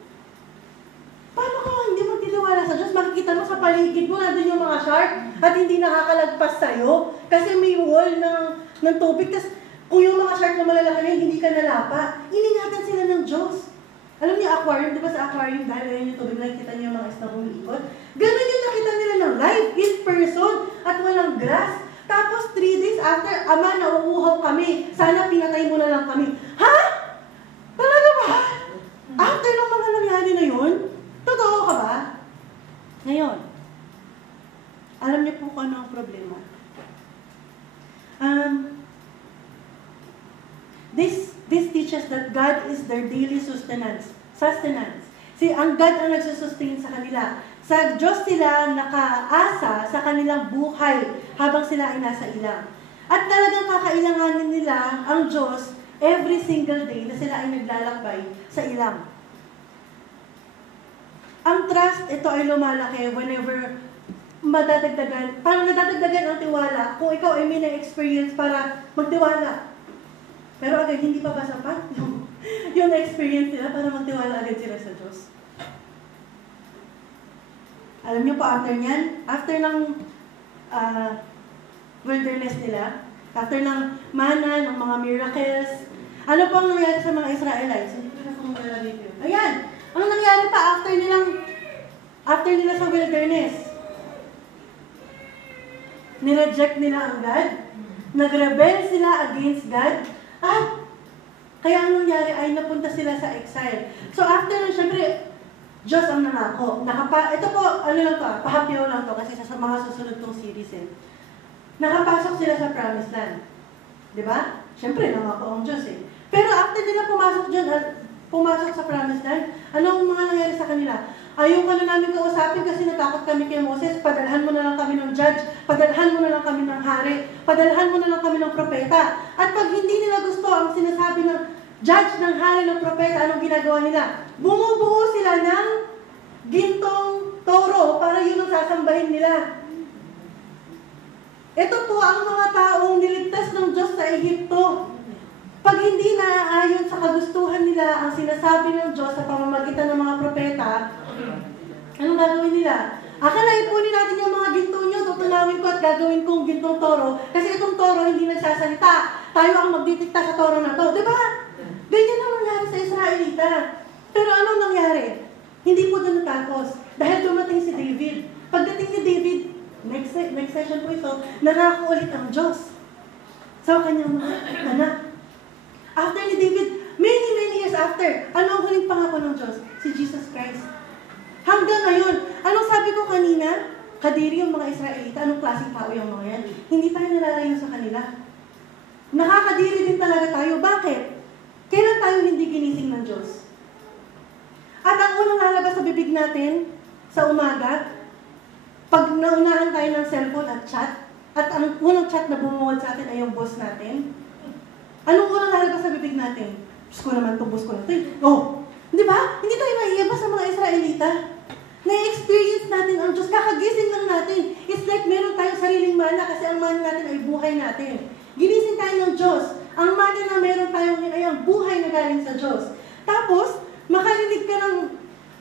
paano ka hindi magtitiwala sa Diyos? Makikita mo sa paligid mo, nandun yung mga shark at hindi nakakalagpas sa'yo kasi may wall ng tubig. Tapos kung yung mga shark na malalaki na hindi ka nalapa, iningatan sila ng Diyos. Alam niyo, aquarium, di ba sa aquarium, dahil ayun yung tubig, nakikita niyo yung mga isda umiikot? Ganun yung nakita nila ng live, in person, at walang grass. Tapos 3 days after, Ama, nauuhaw kami. Sana pinatay mo na lang kami. Ha? Talaga ba? After ng mga nangyari na yun, totoo ka ba? Ngayon, alam niyo po kung ano ang problema. This teaches that God is their daily sustenance. See, ang God ang nagsusustain sa kanila. Sa Diyos sila nakaasa sa kanilang buhay habang sila ay nasa ilang. At talagang kakailanganin nila ang Diyos every single day na sila ay naglalakbay sa ilang. Ang trust, ito ay lumalaki whenever madadagdagan. Parang nadadagdagan ang tiwala kung ikaw ay may na-experience para magtiwala. Pero agad, hindi pa ba sapat yung experience nila para magtiwala agad sila sa Diyos? Alam niyo po, after niyan, after ng wilderness nila, after ng mana, ng mga miracles, ano po ang nangyari sa mga Israelites? Hindi ko na kung malalagay ko. Ayan! Ano nangyari pa after nila sa wilderness? Nireject nila ang God, nag-rebel sila against God, at kaya ang nangyari ay napunta sila sa exile. So after nun, syempre, Diyos ang nangako. Ito po, ano lang to, pahapyaw lang to kasi sa mga susunod tong series eh. Nakapasok sila sa promised land. Diba? Syempre, nangako ang Diyos eh. Pero after nila pumasok sa promised land, anong mga nangyari sa kanila? Ayaw ka na namin kausapin kasi natakot kami kay Moses, padalhan mo na lang kami ng judge, padalhan mo na lang kami ng hari, padalhan mo na lang kami ng propeta. At pag hindi nila gusto ang sinasabi ng judge, ng hari, ng propeta, anong ginagawa nila? Bumubuo sila ng gintong toro para yun ang sasambahin nila. Ito po ang mga taong niligtas ng Diyos sa Ehipto. Pag hindi naaayon sa kagustuhan nila ang sinasabi ng Diyos sa pamamagitan ng mga propeta, anong gagawin nila? Na ipunin natin yung mga ginto nyo, tutunawin ko at gagawin kong gintong toro, kasi itong toro hindi nagsasalita. Tayo ang magdidikta sa toro na to. Diba? Ganyan ang nangyari sa Israelita. Pero anong nangyari? Hindi po doon natapos. Dahil dumating si David. Pagdating ni David, next session po ito, narako ulit ang Diyos sa kanyang mga anak. After ni David, many years after, ano ang huling pangako ng Diyos? Si Jesus Christ. Hanggang ngayon, anong sabi ko kanina? Kadiri yung mga Israelita, anong klaseng tao yung mga yan? Hindi tayo nalalayo sa kanila. Nakakadiri din talaga tayo. Bakit? Kailan Kailan tayo hindi ginising ng Diyos? At ang unang lalabas sa bibig natin sa umaga, pag naunahan tayo ng cellphone at chat, at ang unang chat na bumuwad sa atin ay yung boss natin, anong unang lalabas sa bibig natin? Boss ko naman ito, boss ko naman ito. Oh! Di ba? Hindi tayo naiiba sa mga Israelita. Na-experience natin ang Diyos, kakagising lang natin. It's like meron tayong sariling mana kasi ang mana natin ay buhay natin. Ginising tayo ng Diyos. Ang mana na meron tayong ay ang buhay na galing sa Diyos. Tapos, makarinig ka ng,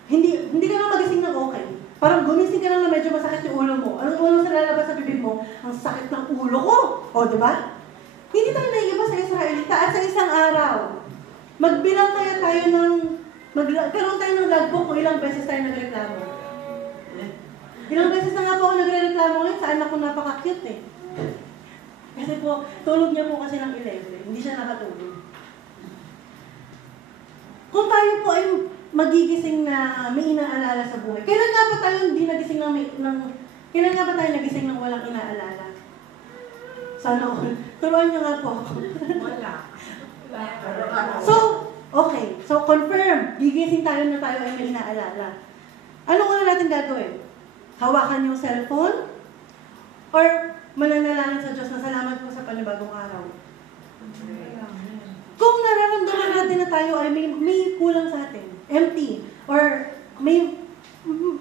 hindi ka lang magising ng okay. Parang gumising ka lang na medyo masakit yung ulo mo. Ang unang sa lalabas sa bibig mo, ang sakit ng ulo ko. O, di ba? Hindi tayo naiiba sa Israelita. At sa isang araw, magbilang kaya tayo ng, magkaroon tayo ng logbook kung ilang beses tayo nagreklamo. Ilang beses na nga po ako nagre-reklamo ngayon sa anak ko napaka-cute eh. Kasi po, tulog niya po kasi ng 11. Hindi siya nakatulog. Kung tayo po ay magigising na may inaalala sa buhay, kailan nga ba tayo hindi nagising kailan nga ba tayo nagising ng walang inaalala? Sana all. Turuan niyo nga po ako. Wala. So, okay. So, confirm. Gigising tayo na tayo ay may inaalala. Anong una natin gagawin? Hawakan yung cellphone? Or mananalangin sa Diyos na salamat po sa panibagong araw? Kung nararamdaman natin na tayo ay may kulang sa atin, empty, or may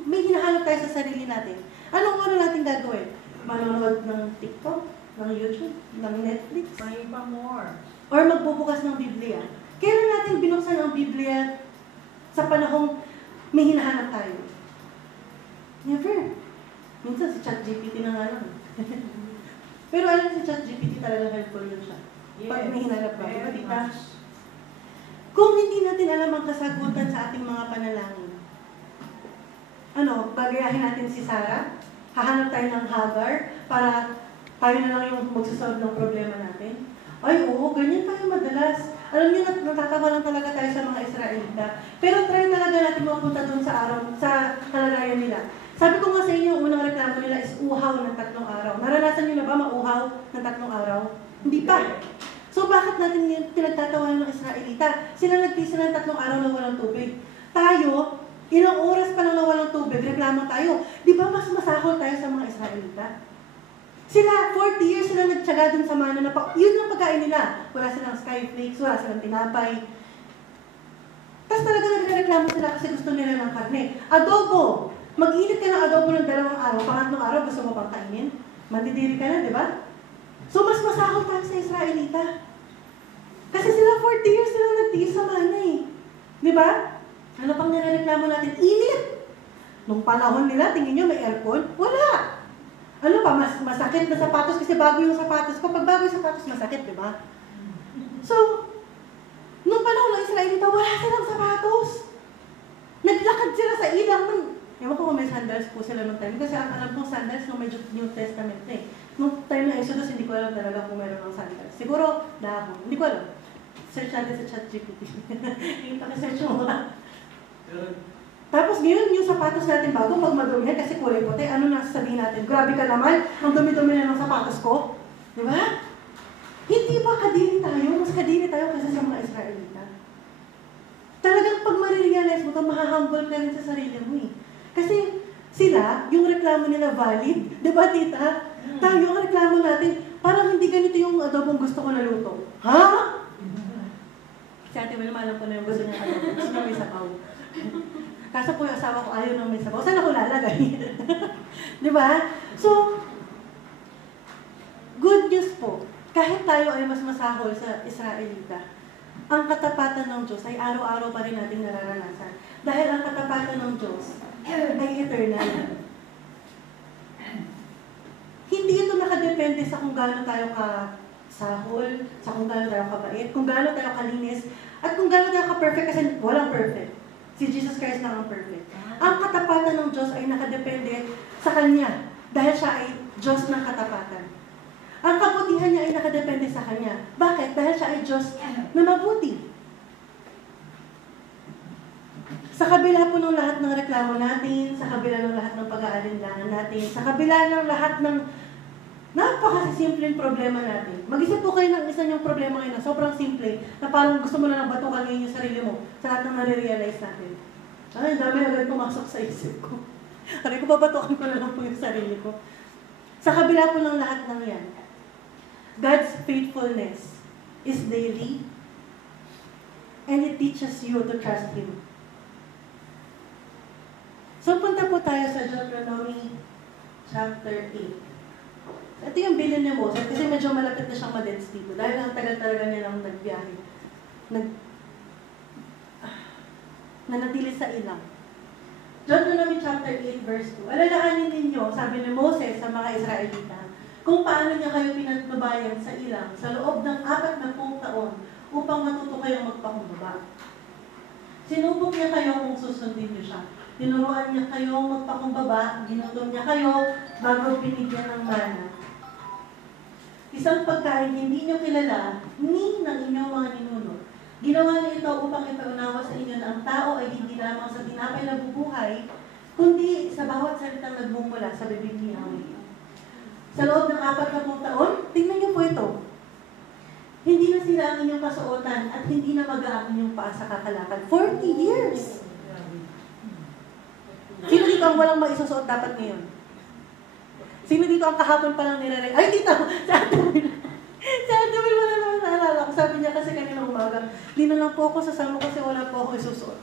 hinahanap tayo sa sarili natin, anong una natin gagawin? Manonood ng TikTok, ng YouTube, ng Netflix? May pa more. Or magbubukas ng Biblia? Kailan natin binuksan ang Biblia sa panahong may hinahanap tayo? Never. Minsan si ChatGPT na nga lang. Pero alam si ChatGPT talaga helpful yun siya. Pag may hinanap ka, diba tita? Kung hindi natin alam ang kasagutan sa ating mga panalangin, bagayahin natin si Sarah, hahanap tayo ng Hagar para tayo na lang yung magsasolve ng problema natin. Ay, oo, ganyan tayo madalas. Alam niyo, natatawa lang talaga tayo sa mga Israelita. Pero try talaga natin mapunta doon sa kalagayan nila. Sabi ko nga sa inyo, unang reklamo nila is uhaw ng 3 araw. Naranasan niyo na ba mauhaw ng 3 araw? Hindi pa. So bakit natin pinagtatawanan ng Israelita? Sila nagtisa ng 3 araw na walang tubig. Tayo, ilang oras pa lang na walang tubig, reklamo tayo. Di ba mas masahol tayo sa mga Israelita? Sila, 40 years sila nagtsaga dun sa mana na yun ang pagkain nila. Wala silang skyflakes, wala silang tinapay. Tapos talaga nagreklamo sila kasi gusto nila ng karne. Adobo! Mag-init ka ng adobo ng 2 araw, pangatlong araw gusto mo pang kainin. Matidiri ka na, di ba? So mas masahol tayo sa Israelita. Kasi sila 40 years sila nagtiis sa mana eh. Di ba? Ano pang nireklamo natin? Init! Nung panahon nila, tingin nyo may aircon? Wala! Ano pa, mas masakit na sapatos kasi bago yung sapatos ko. Pag bago yung sapatos, masakit, di ba? So, nung panahon ng Israelita, wala silang sapatos. Naglakad sila sa ilang ng... Ewan ko kung may sandals po sila nung time. Kasi ang alam kong sandals nung medyo New Testament na eh. Nung time ng Exodus, hindi ko alam talaga kung meron ng sandals. Siguro, dahon. Hindi ko alam. Search natin sa ChatGPT. Yung pakisearch mo ba? Tapos ngayon, yung sapatos natin bago, pag madumihan, kasi kulay puti, ano na sasabihin natin? Grabe ka naman, ang dumi-dumi na ng sapatos ko. Di ba? Hindi ba kadiri tayo? Mas kadiri tayo kasi sa mga Israelita. Talagang pag marirealize mo ito, mahahumble ka rin sa sarili mo eh. Kasi sila, yung reklamo nila valid. Di ba, tita? Tayo, ang reklamo natin, parang hindi ganito yung adobong gusto ko na luto. Ha? Si Ate Will, alam ko na yung gusto niya adobo. Gusto na may sabaw. Kaso po yung asawa ko ayaw ng may sabaw. Saan ako lalagay? Di ba? So, good news po. Kahit tayo ay mas masahol sa Israelita, ang katapatan ng Diyos ay araw-araw pa rin nating nararanasan. Dahil ang katapatan ng Diyos ay eternal. Hindi ito nakadepende sa kung gaano tayo kasahol, sa kung gaano tayo kabait, kung gaano tayo kalinis, at kung gaano tayo ka-perfect kasi walang perfect. Si Jesus Christ lang ang perfect. Ang katapatan ng Diyos ay nakadepende sa Kanya dahil siya ay Diyos ng katapatan. Ang kabutihan niya ay nakadepende sa Kanya. Bakit? Dahil siya ay Diyos na mabuti. Sa kabila po ng lahat ng reklamo natin, sa kabila ng lahat ng pag-aalinlangan natin, sa kabila ng lahat ng Napakasimpleng problema natin. Mag-isip po kayo ng isa niyong problema ngayon na sobrang simple, na parang gusto mo lang batukan ngayon yung sarili mo sa lahat ng nare-realize natin. Ay, dami agad pumasok sa isip ko. Aray ko, babatukan ko na lang po yung sarili ko. Sa kabila po ng lahat ng yan, God's faithfulness is daily and it teaches you to trust Him. So, punta po tayo sa Deuteronomy chapter 8. Ito yung bilin ni Moses kasi medyo malapit na siyang madens dito dahil ang tagal talaga nilang nagbiyahe. Nanatili sa ilang. Deuteronomy chapter 8 verse 2. Alalahanin ninyo, sabi ni Moses sa mga Israelita, kung paano niya kayo pinatnubayan sa ilang sa loob ng 40 taon upang matuto kayong magpakumbaba. Sinubok niya kayo kung susundin niyo siya. Tinuruan niya kayo magpakumbaba, ginutom niya kayo bago binigyan ng mana. Isang pagkain hindi niyo kilala ni ng inyong mga ninuno. Ginawa niya ito upang ipaunawa sa inyo na ang tao ay hindi lamang sa tinapay na bubuhay, kundi sa bawat salitang nagmumula sa bibig ni Yahweh. Sa loob ng 40 taon, tingnan niyo po ito. Hindi na sila ang inyong kasuotan at hindi na mag-aang inyong paa sa kakalakad. 40 years! Sino dito ang walang maisusuot dapat ngayon? Sino dito ang kahapon pa lang nilare? Ay, dito! Sa Atamil! Sa Atamil, wala naman naalala ko. Sabi niya kasi kanina umaga, di na lang po ako sasama kasi wala po ako isusuot.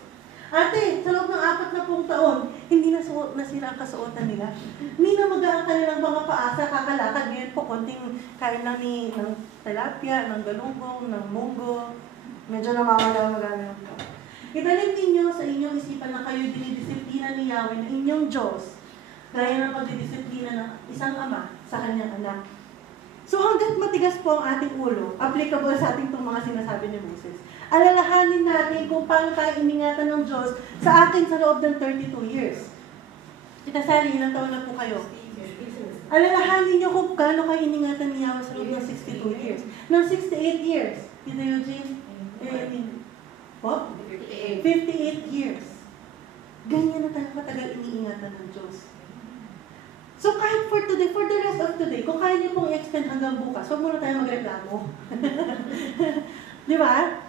Ate, sa loob ng 40 taon, hindi na sila ang kasuotan nila. Hindi na mag-aang kanilang mga paa sa kakalakad. Ngayon po, konting kain lang ng tilapia, ng galunggong, ng munggo. Medyo namawala magana. Italin ninyo sa inyong isipan na kayo dinidisiplina ni Yahweh na inyong Diyos, gaya ng pagdidisiplina ng isang ama sa kanyang anak. So hanggat matigas po ang ating ulo, applicable sa ating itong mga sinasabi ni Moses, alalahanin natin kung paano tayo iningatan ng Diyos sa atin sa loob ng 32 years. Itasali, ilang taon na po kayo? Alalahanin niyo kung paano kayo iningatan ni Yahweh sa loob ng 62 years. Ng 68 years. Tito Eugene? What? 58 years. Ganyan na tayo katagal iniingatan ng Diyos. So kahit for today, for the rest of today, kung kaya niyo pong i-extend hanggang bukas, huwag muna tayo magreklamo. Di ba?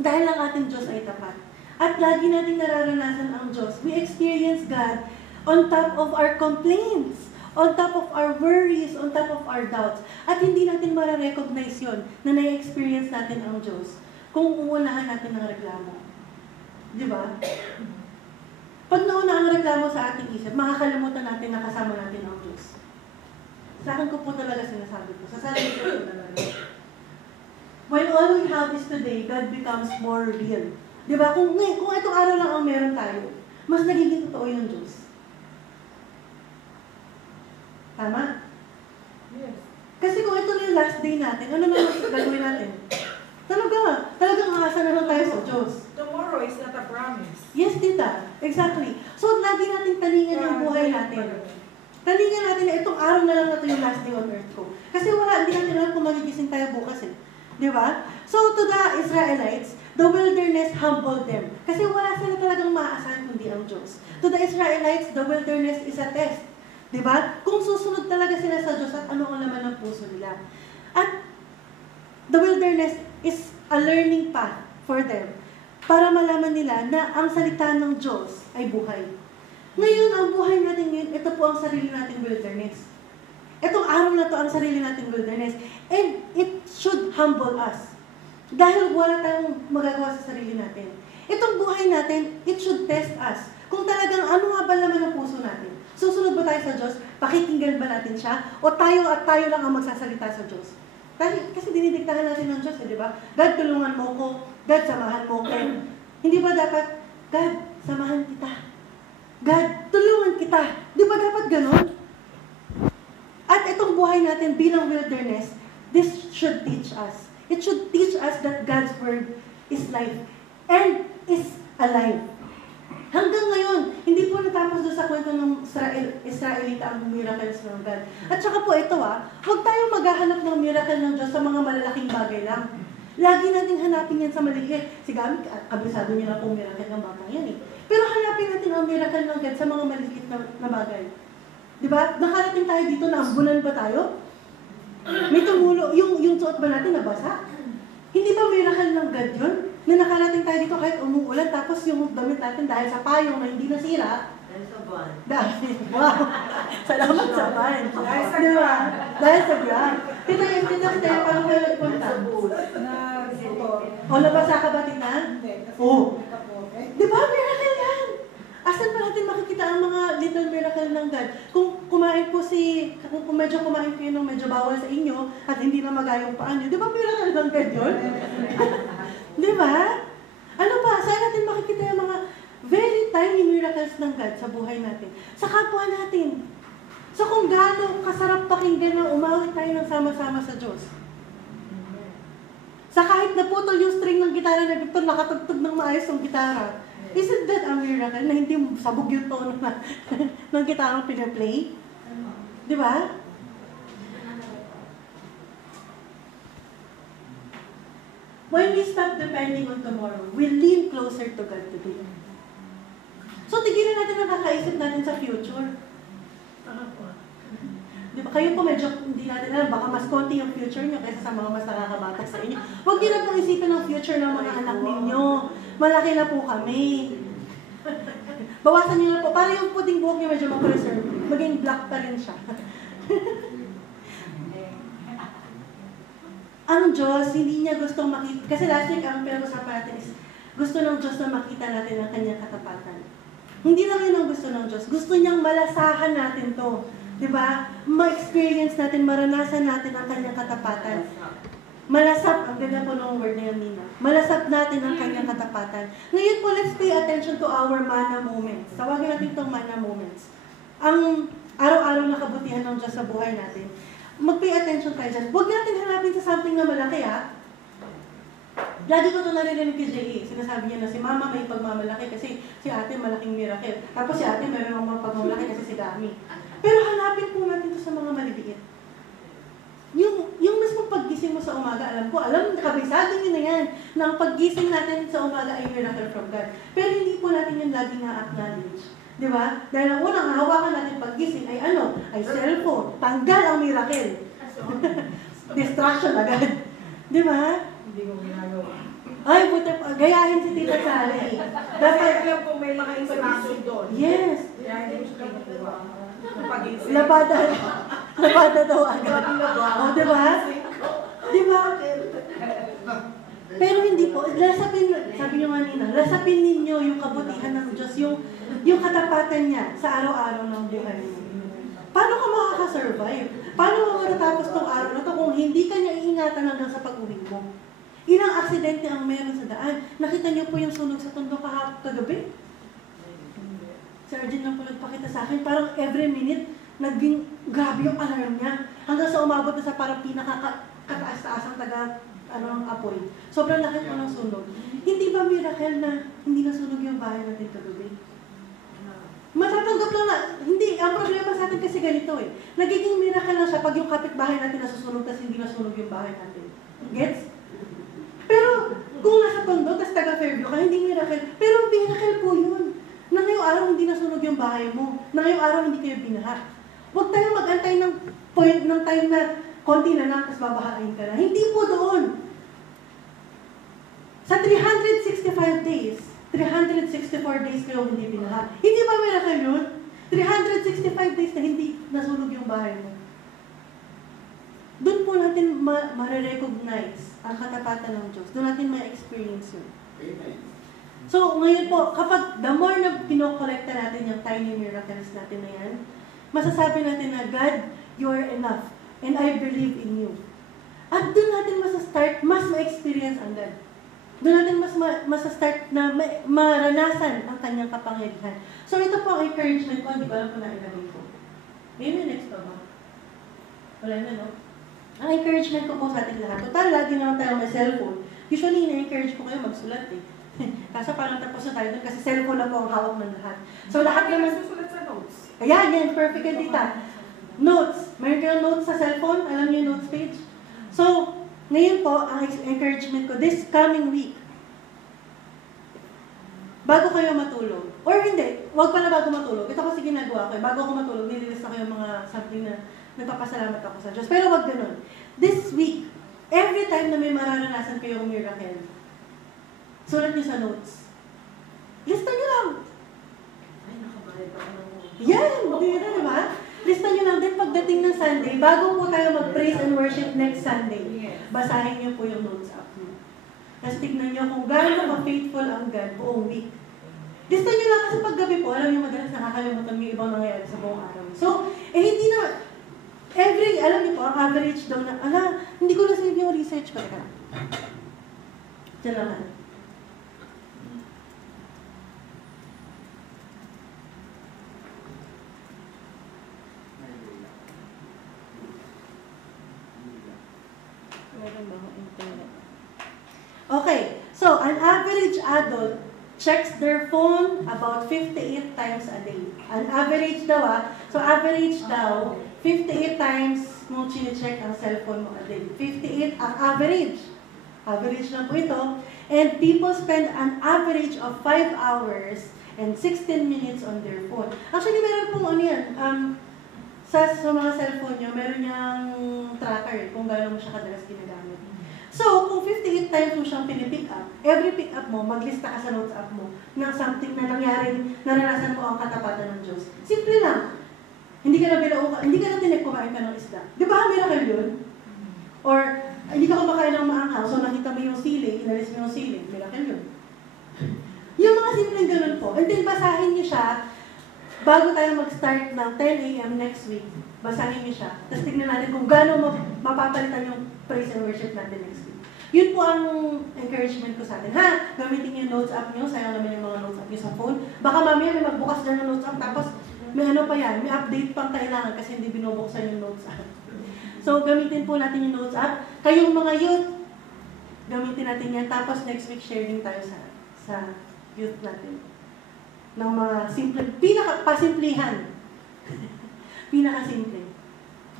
Dahil ang ating Diyos ay tapat. At lagi nating nararanasan ang Diyos. We experience God on top of our complaints, on top of our worries, on top of our doubts. At hindi natin mararecognize yun na na-experience natin ang Diyos kung uunahan natin ng reklamo. Di ba? Pag nauna ang reklamo sa ating isip, makakalimutan natin na kasama natin ang Diyos. Sa akin ko po talaga sinasabi ko. Sa sarili ko po talaga. When all we have is today, God becomes more real. Di ba? Kung itong araw lang ang meron tayo, mas nagiging totoo yung Diyos. Tama? Yes. Kasi kung ito na yung last day natin, ano na gagawin natin? Talagang aasa na lang tayo sa Diyos. Tomorrow is not a promise. Yes, tita. Exactly. So, lagi natin talingan yung buhay natin. Talingan natin na itong araw na lang na ito yung last day on earth ko. Kasi hindi natin alam kung magigising tayo bukas eh. Di ba? So, to the Israelites, the wilderness humbled them. Kasi wala sila talagang maaasahan kundi ang Diyos. To the Israelites, the wilderness is a test. Di ba? Kung susunod talaga sila sa Diyos at ano ang laman ng puso nila. At the wilderness is a learning path for them para malaman nila na ang salita ng Diyos ay buhay. Ngayon, ang buhay natin ngayon, ito po ang sarili nating wilderness. Itong araw na to ang sarili nating wilderness. And it should humble us. Dahil wala tayong magagawa sa sarili natin. Itong buhay natin, it should test us. Kung talagang ano nga ba laman ng puso natin. Susunod ba tayo sa Diyos? Pakikinggan ba natin siya? O tayo at tayo lang ang magsasalita sa Diyos? Kasi dinidiktahan natin ng Diyos, di ba? God, tulungan mo ko. God, samahan mo ko. Hindi ba dapat, God, samahan kita. God, tulungan kita. Di ba dapat ganun? At itong buhay natin bilang wilderness, this should teach us. It should teach us that God's Word is life and is alive. Hanggang ngayon, hindi po natapos doon sa kwento ng Israelita ang miracles ng God. At saka po ito huwag tayong maghahanap ng miracle ng Diyos sa mga malalaking bagay lang. Lagi nating hanapin yan sa maliit. Si Gami, kabisado niyo na pong miracle ng batang yan eh. Pero hanapin natin ang miracle ng God sa mga maliit na bagay. Di ba? Nakarating tayo dito, naambunan ba tayo? May tumulo, yung suot ba natin nabasa? Hindi ba miracle ng God yun? Na nakarating tayo dito kahit umuulan, tapos yung damit natin dahil sa payong na hindi nasira. Dahil sa buwan. Wow! Salamat sa ban. Di ba? Dahil sa buwan. Tita, paano kayo ipunta? Na ito. O, nabasa ka ba, tita? Hindi. Kasi Oo. tapos. Di ba? Miracle yan! Asan pa natin makikita ang mga little miracle ng God? Kung medyo kumain kayo ng medyo bawal sa inyo at hindi na magayong paan nyo, di ba miracle ng God yun? Di ba? Ano pa? Saan natin makikita yung mga very tiny miracles ng God sa buhay natin? Sa kapwa natin. So kung gaano kasarap pakinggan na umawit tayo ng sama-sama sa Diyos. Sa kahit naputol yung string ng gitara na dito, nakatugtog ng maayos yung gitara. Isn't that a miracle na hindi sabog yung tono ng gitarang pinaplay? Di ba? When we stop depending on tomorrow, we lean closer to God today. So, tigilan natin ang kakaisip natin sa future. Di ba? Kayo po medyo hindi natin alam, baka mas konti yung future nyo kaysa sa mga mas nakakabata sa inyo. Huwag nyo na pong isipin ang future ng mga anak ninyo. Malaki na po kami. Bawasan nyo na po. Para yung puting buhok nyo medyo ma-preserve. Maging black pa rin siya. Ang Diyos, hindi niya gustong makita. Kasi last week, ang pinag-usapan natin is, gusto ng Diyos na makita natin ang kanyang katapatan. Hindi lang yun ang gusto ng Diyos. Gusto niyang malasahan natin to. Diba? Ma-experience natin, maranasan natin ang kanyang katapatan. Malasap, ang ganda po ng word na yan, Nina. Malasap natin ang kanyang katapatan. Ngayon po, let's pay attention to our mana moments. Tawagin natin itong mana moments. Ang araw-araw na kabutihan ng Diyos sa buhay natin. Mag-pay attention tayo dyan. Huwag natin hanapin sa something na malaki, ha? Lagi ko ito narinig kay J.A. Sinasabi niya na si Mama may pagmamalaki kasi si ate malaking miracle. Tapos si ate meron mga pagmamalaki kasi si Dami. Pero hanapin po natin ito sa mga maliliit. Yung mismo paggising mo sa umaga, alam, kabisado nyo na yan, na ang paggising natin sa umaga ay miracle from God. Pero hindi po natin yung lagi na-acknowledge. Di ba? Dahil ang unang hawakan natin paggising ay ano? Ay cellphone. Tanggal ang miracle. Distraction agad. Di ba? Hindi ko ginagawa. Ay, buti pa. Gayahin si Tita Sally. Kasi alam ko may mga inspiration doon. Yes. Kaya hindi ko siya kinukuha. Pag-isip. Labada daw agad. O, di ba? Di ba? Pero hindi po. Sabi nyo nga Nina, lasapin ninyo yung kabutihan ng Diyos, yung katapatan niya sa araw-araw ng buhay niyo. Paano ka makakasurvive? Paano mo matatapos tong araw na to kung hindi ka niya iingatan hanggang sa pag-uwi mo? Ilang aksidente ang meron sa daan. Nakita niyo po yung sunog sa tondo kagabi? Si Arjen lang po nagpakita sa akin, parang every minute, naging grabe yung alarm niya. Hanggang sa umabot na sa parang pinakakataas-taas ang apoy. Sobrang laki po ng sunog. Hindi ba miracle na hindi nasunog yung bahay natin kagabi? Matatanggap lang na, hindi, ang problema sa atin kasi ganito eh. Nagiging miracle lang siya pag yung kapitbahay natin nasusunog tapos hindi nasunog yung bahay natin. Gets? Pero kung nasa tondo, tapos taga-Fairview ka, hindi miracle. Pero miracle po yun. Na ngayong araw hindi nasunog yung bahay mo. Na ngayong araw hindi kayo binaha. Huwag tayong mag-antay ng point ng time na konti na lang, tapos babahain ka na. Hindi po doon. Sa 365 days, 364 days kayo hindi binaha. Hindi ba miracle yun? 365 days na hindi nasunog yung bahay mo. Doon po natin ma-recognize ang katapatan ng Diyos. Doon natin ma-experience yun. Amen. So, ngayon po, kapag the more na pinokolekta natin yung tiny miracles natin na yan, masasabi natin na, God, you are enough. And I believe in you. At doon natin mas-start, mas ma-experience ang God. Doon natin mas-start na maranasan ang kanyang kapangyarihan. So, ito po ang encouragement ko. Hindi ko alam kung nailagay ko. Ngayon yung next pa ba? Wala na, no? Ang encouragement ko po sa ating lahat. Total, lagi naman tayo may cellphone. Usually, na-encourage ko kayo magsulat eh. Kaso parang tapos na tayo doon kasi cellphone na po ang hawak ng lahat. So, lahat naman... Susulat sa notes. Ayan, yan. Perfect yan, tita. Notes. Mayroon kayong notes sa cellphone? Alam niyo yung notes page? So, ngayon po, ang encouragement ko, this coming week, bago kayo matulog. Or hindi, wag pala bago matulog. Ito kasi ginagawa ko. Bago ako matulog, nililista ko yung mga something na nagpapasalamat ako sa Diyos. Pero wag ganun. This week, every time na may mararanasan kayong miracle, sulat niyo sa notes. Lista niyo lang. Ay, nakabayad ako ng Yan! Di ba? Lista niyo lang din pagdating ng Sunday, bago po tayo mag-praise and worship next Sunday, basahin niyo po yung notes up niyo. Tapos tignan niyo kung gaano ka-faithful ang God buong week. Lista niyo lang kasi paggabi po, alam niyo madalas nakakalimutan yung ibang nangyayari sa buong araw. So, hindi na, alam niyo po, ang average daw na, hindi ko na-save yung research ko. Teka. Diyan lang. Okay, so an average adult checks their phone about 58 times a day. An average daw so average daw, 58 times mo chine-check ang cellphone mo a day. 58 ang average. Average lang po ito. And people spend an average of 5 hours and 16 minutes on their phone. Actually, meron pong ano yan, sa mga cellphone nyo, meron niyang tracker kung gano'n mo siya kadalas ginagamit. So, kung 58 times mo siyang pinipick up, every pick up mo, maglista ka sa notes app mo ng something na nangyaring naranasan mo ang katapatan ng Diyos. Simple lang. Hindi ka na tinik kumain ka ng isda. Di ba miracle yun? Or, hindi ka kumakain ng maanghaw, so nakita mo yung sili, inalis mo yung sili, miracle yun. Yung mga simpleng ganun po. And then, basahin niyo siya bago tayo mag-start ng 10 a.m. next week. Basahin niyo siya. Tapos tignan natin kung gaano mapapalitan yung praise and worship natin next week. Yun po ang encouragement ko sa atin. Gamitin yung notes app niyo. Sayang naman yung mga notes app niyo sa phone. Baka mamaya may magbukas dyan ng notes app. Tapos may ano pa yan. May update pang kailangan kasi hindi binubuksan yung notes app. So, gamitin po natin yung notes app. Kayong mga youth, gamitin natin yan. Tapos next week, share din tayo sa youth natin. Ng mga simple, pinaka-pasimplihan. Pinaka-simple.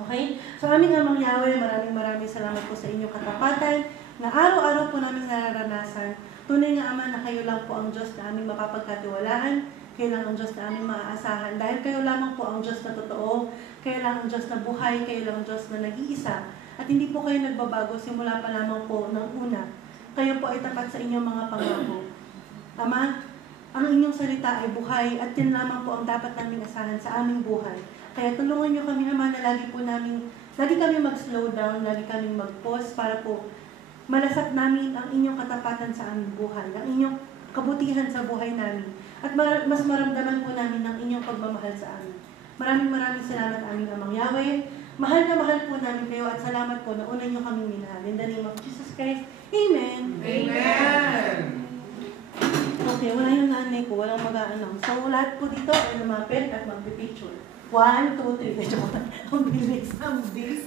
Okay? So, aming Amang Yahweh, maraming salamat po sa inyong katapatan na araw-araw po namin nararanasan. Tunay nga, Ama, na kayo lang po ang Diyos na aming mapapagkatiwalaan. Kayo lang ang Diyos na aming maaasahan. Dahil kayo lamang po ang Diyos na totoo. Kayo lang ang Diyos na buhay. Kayo lang ang Diyos na nag-iisa. At hindi po kayo nagbabago simula pa lamang po ng una. Kayo po ay tapat sa inyong mga pangako. Ama, ang inyong salita ay buhay at yan lamang po ang dapat namin asahan sa aming buhay. Kaya tulungan niyo kami, Ama, na lagi kami mag-slow down, lagi kami mag-pause para po malasap namin ang inyong katapatan sa aming buhay, ang inyong kabutihan sa buhay namin, at mas maramdaman po namin ang inyong pagmamahal sa amin. Maraming salamat aming Amang Yahweh. Mahal na mahal po namin kayo at salamat po na una niyo kaming minahal. In the name of Jesus Christ, Amen! Amen! Okay, wala yung nanay ko, walang mag-aanong. So, lahat po dito ay lumapit at mag-picture. 1, 2, 3. Ang bilis. Ang bilis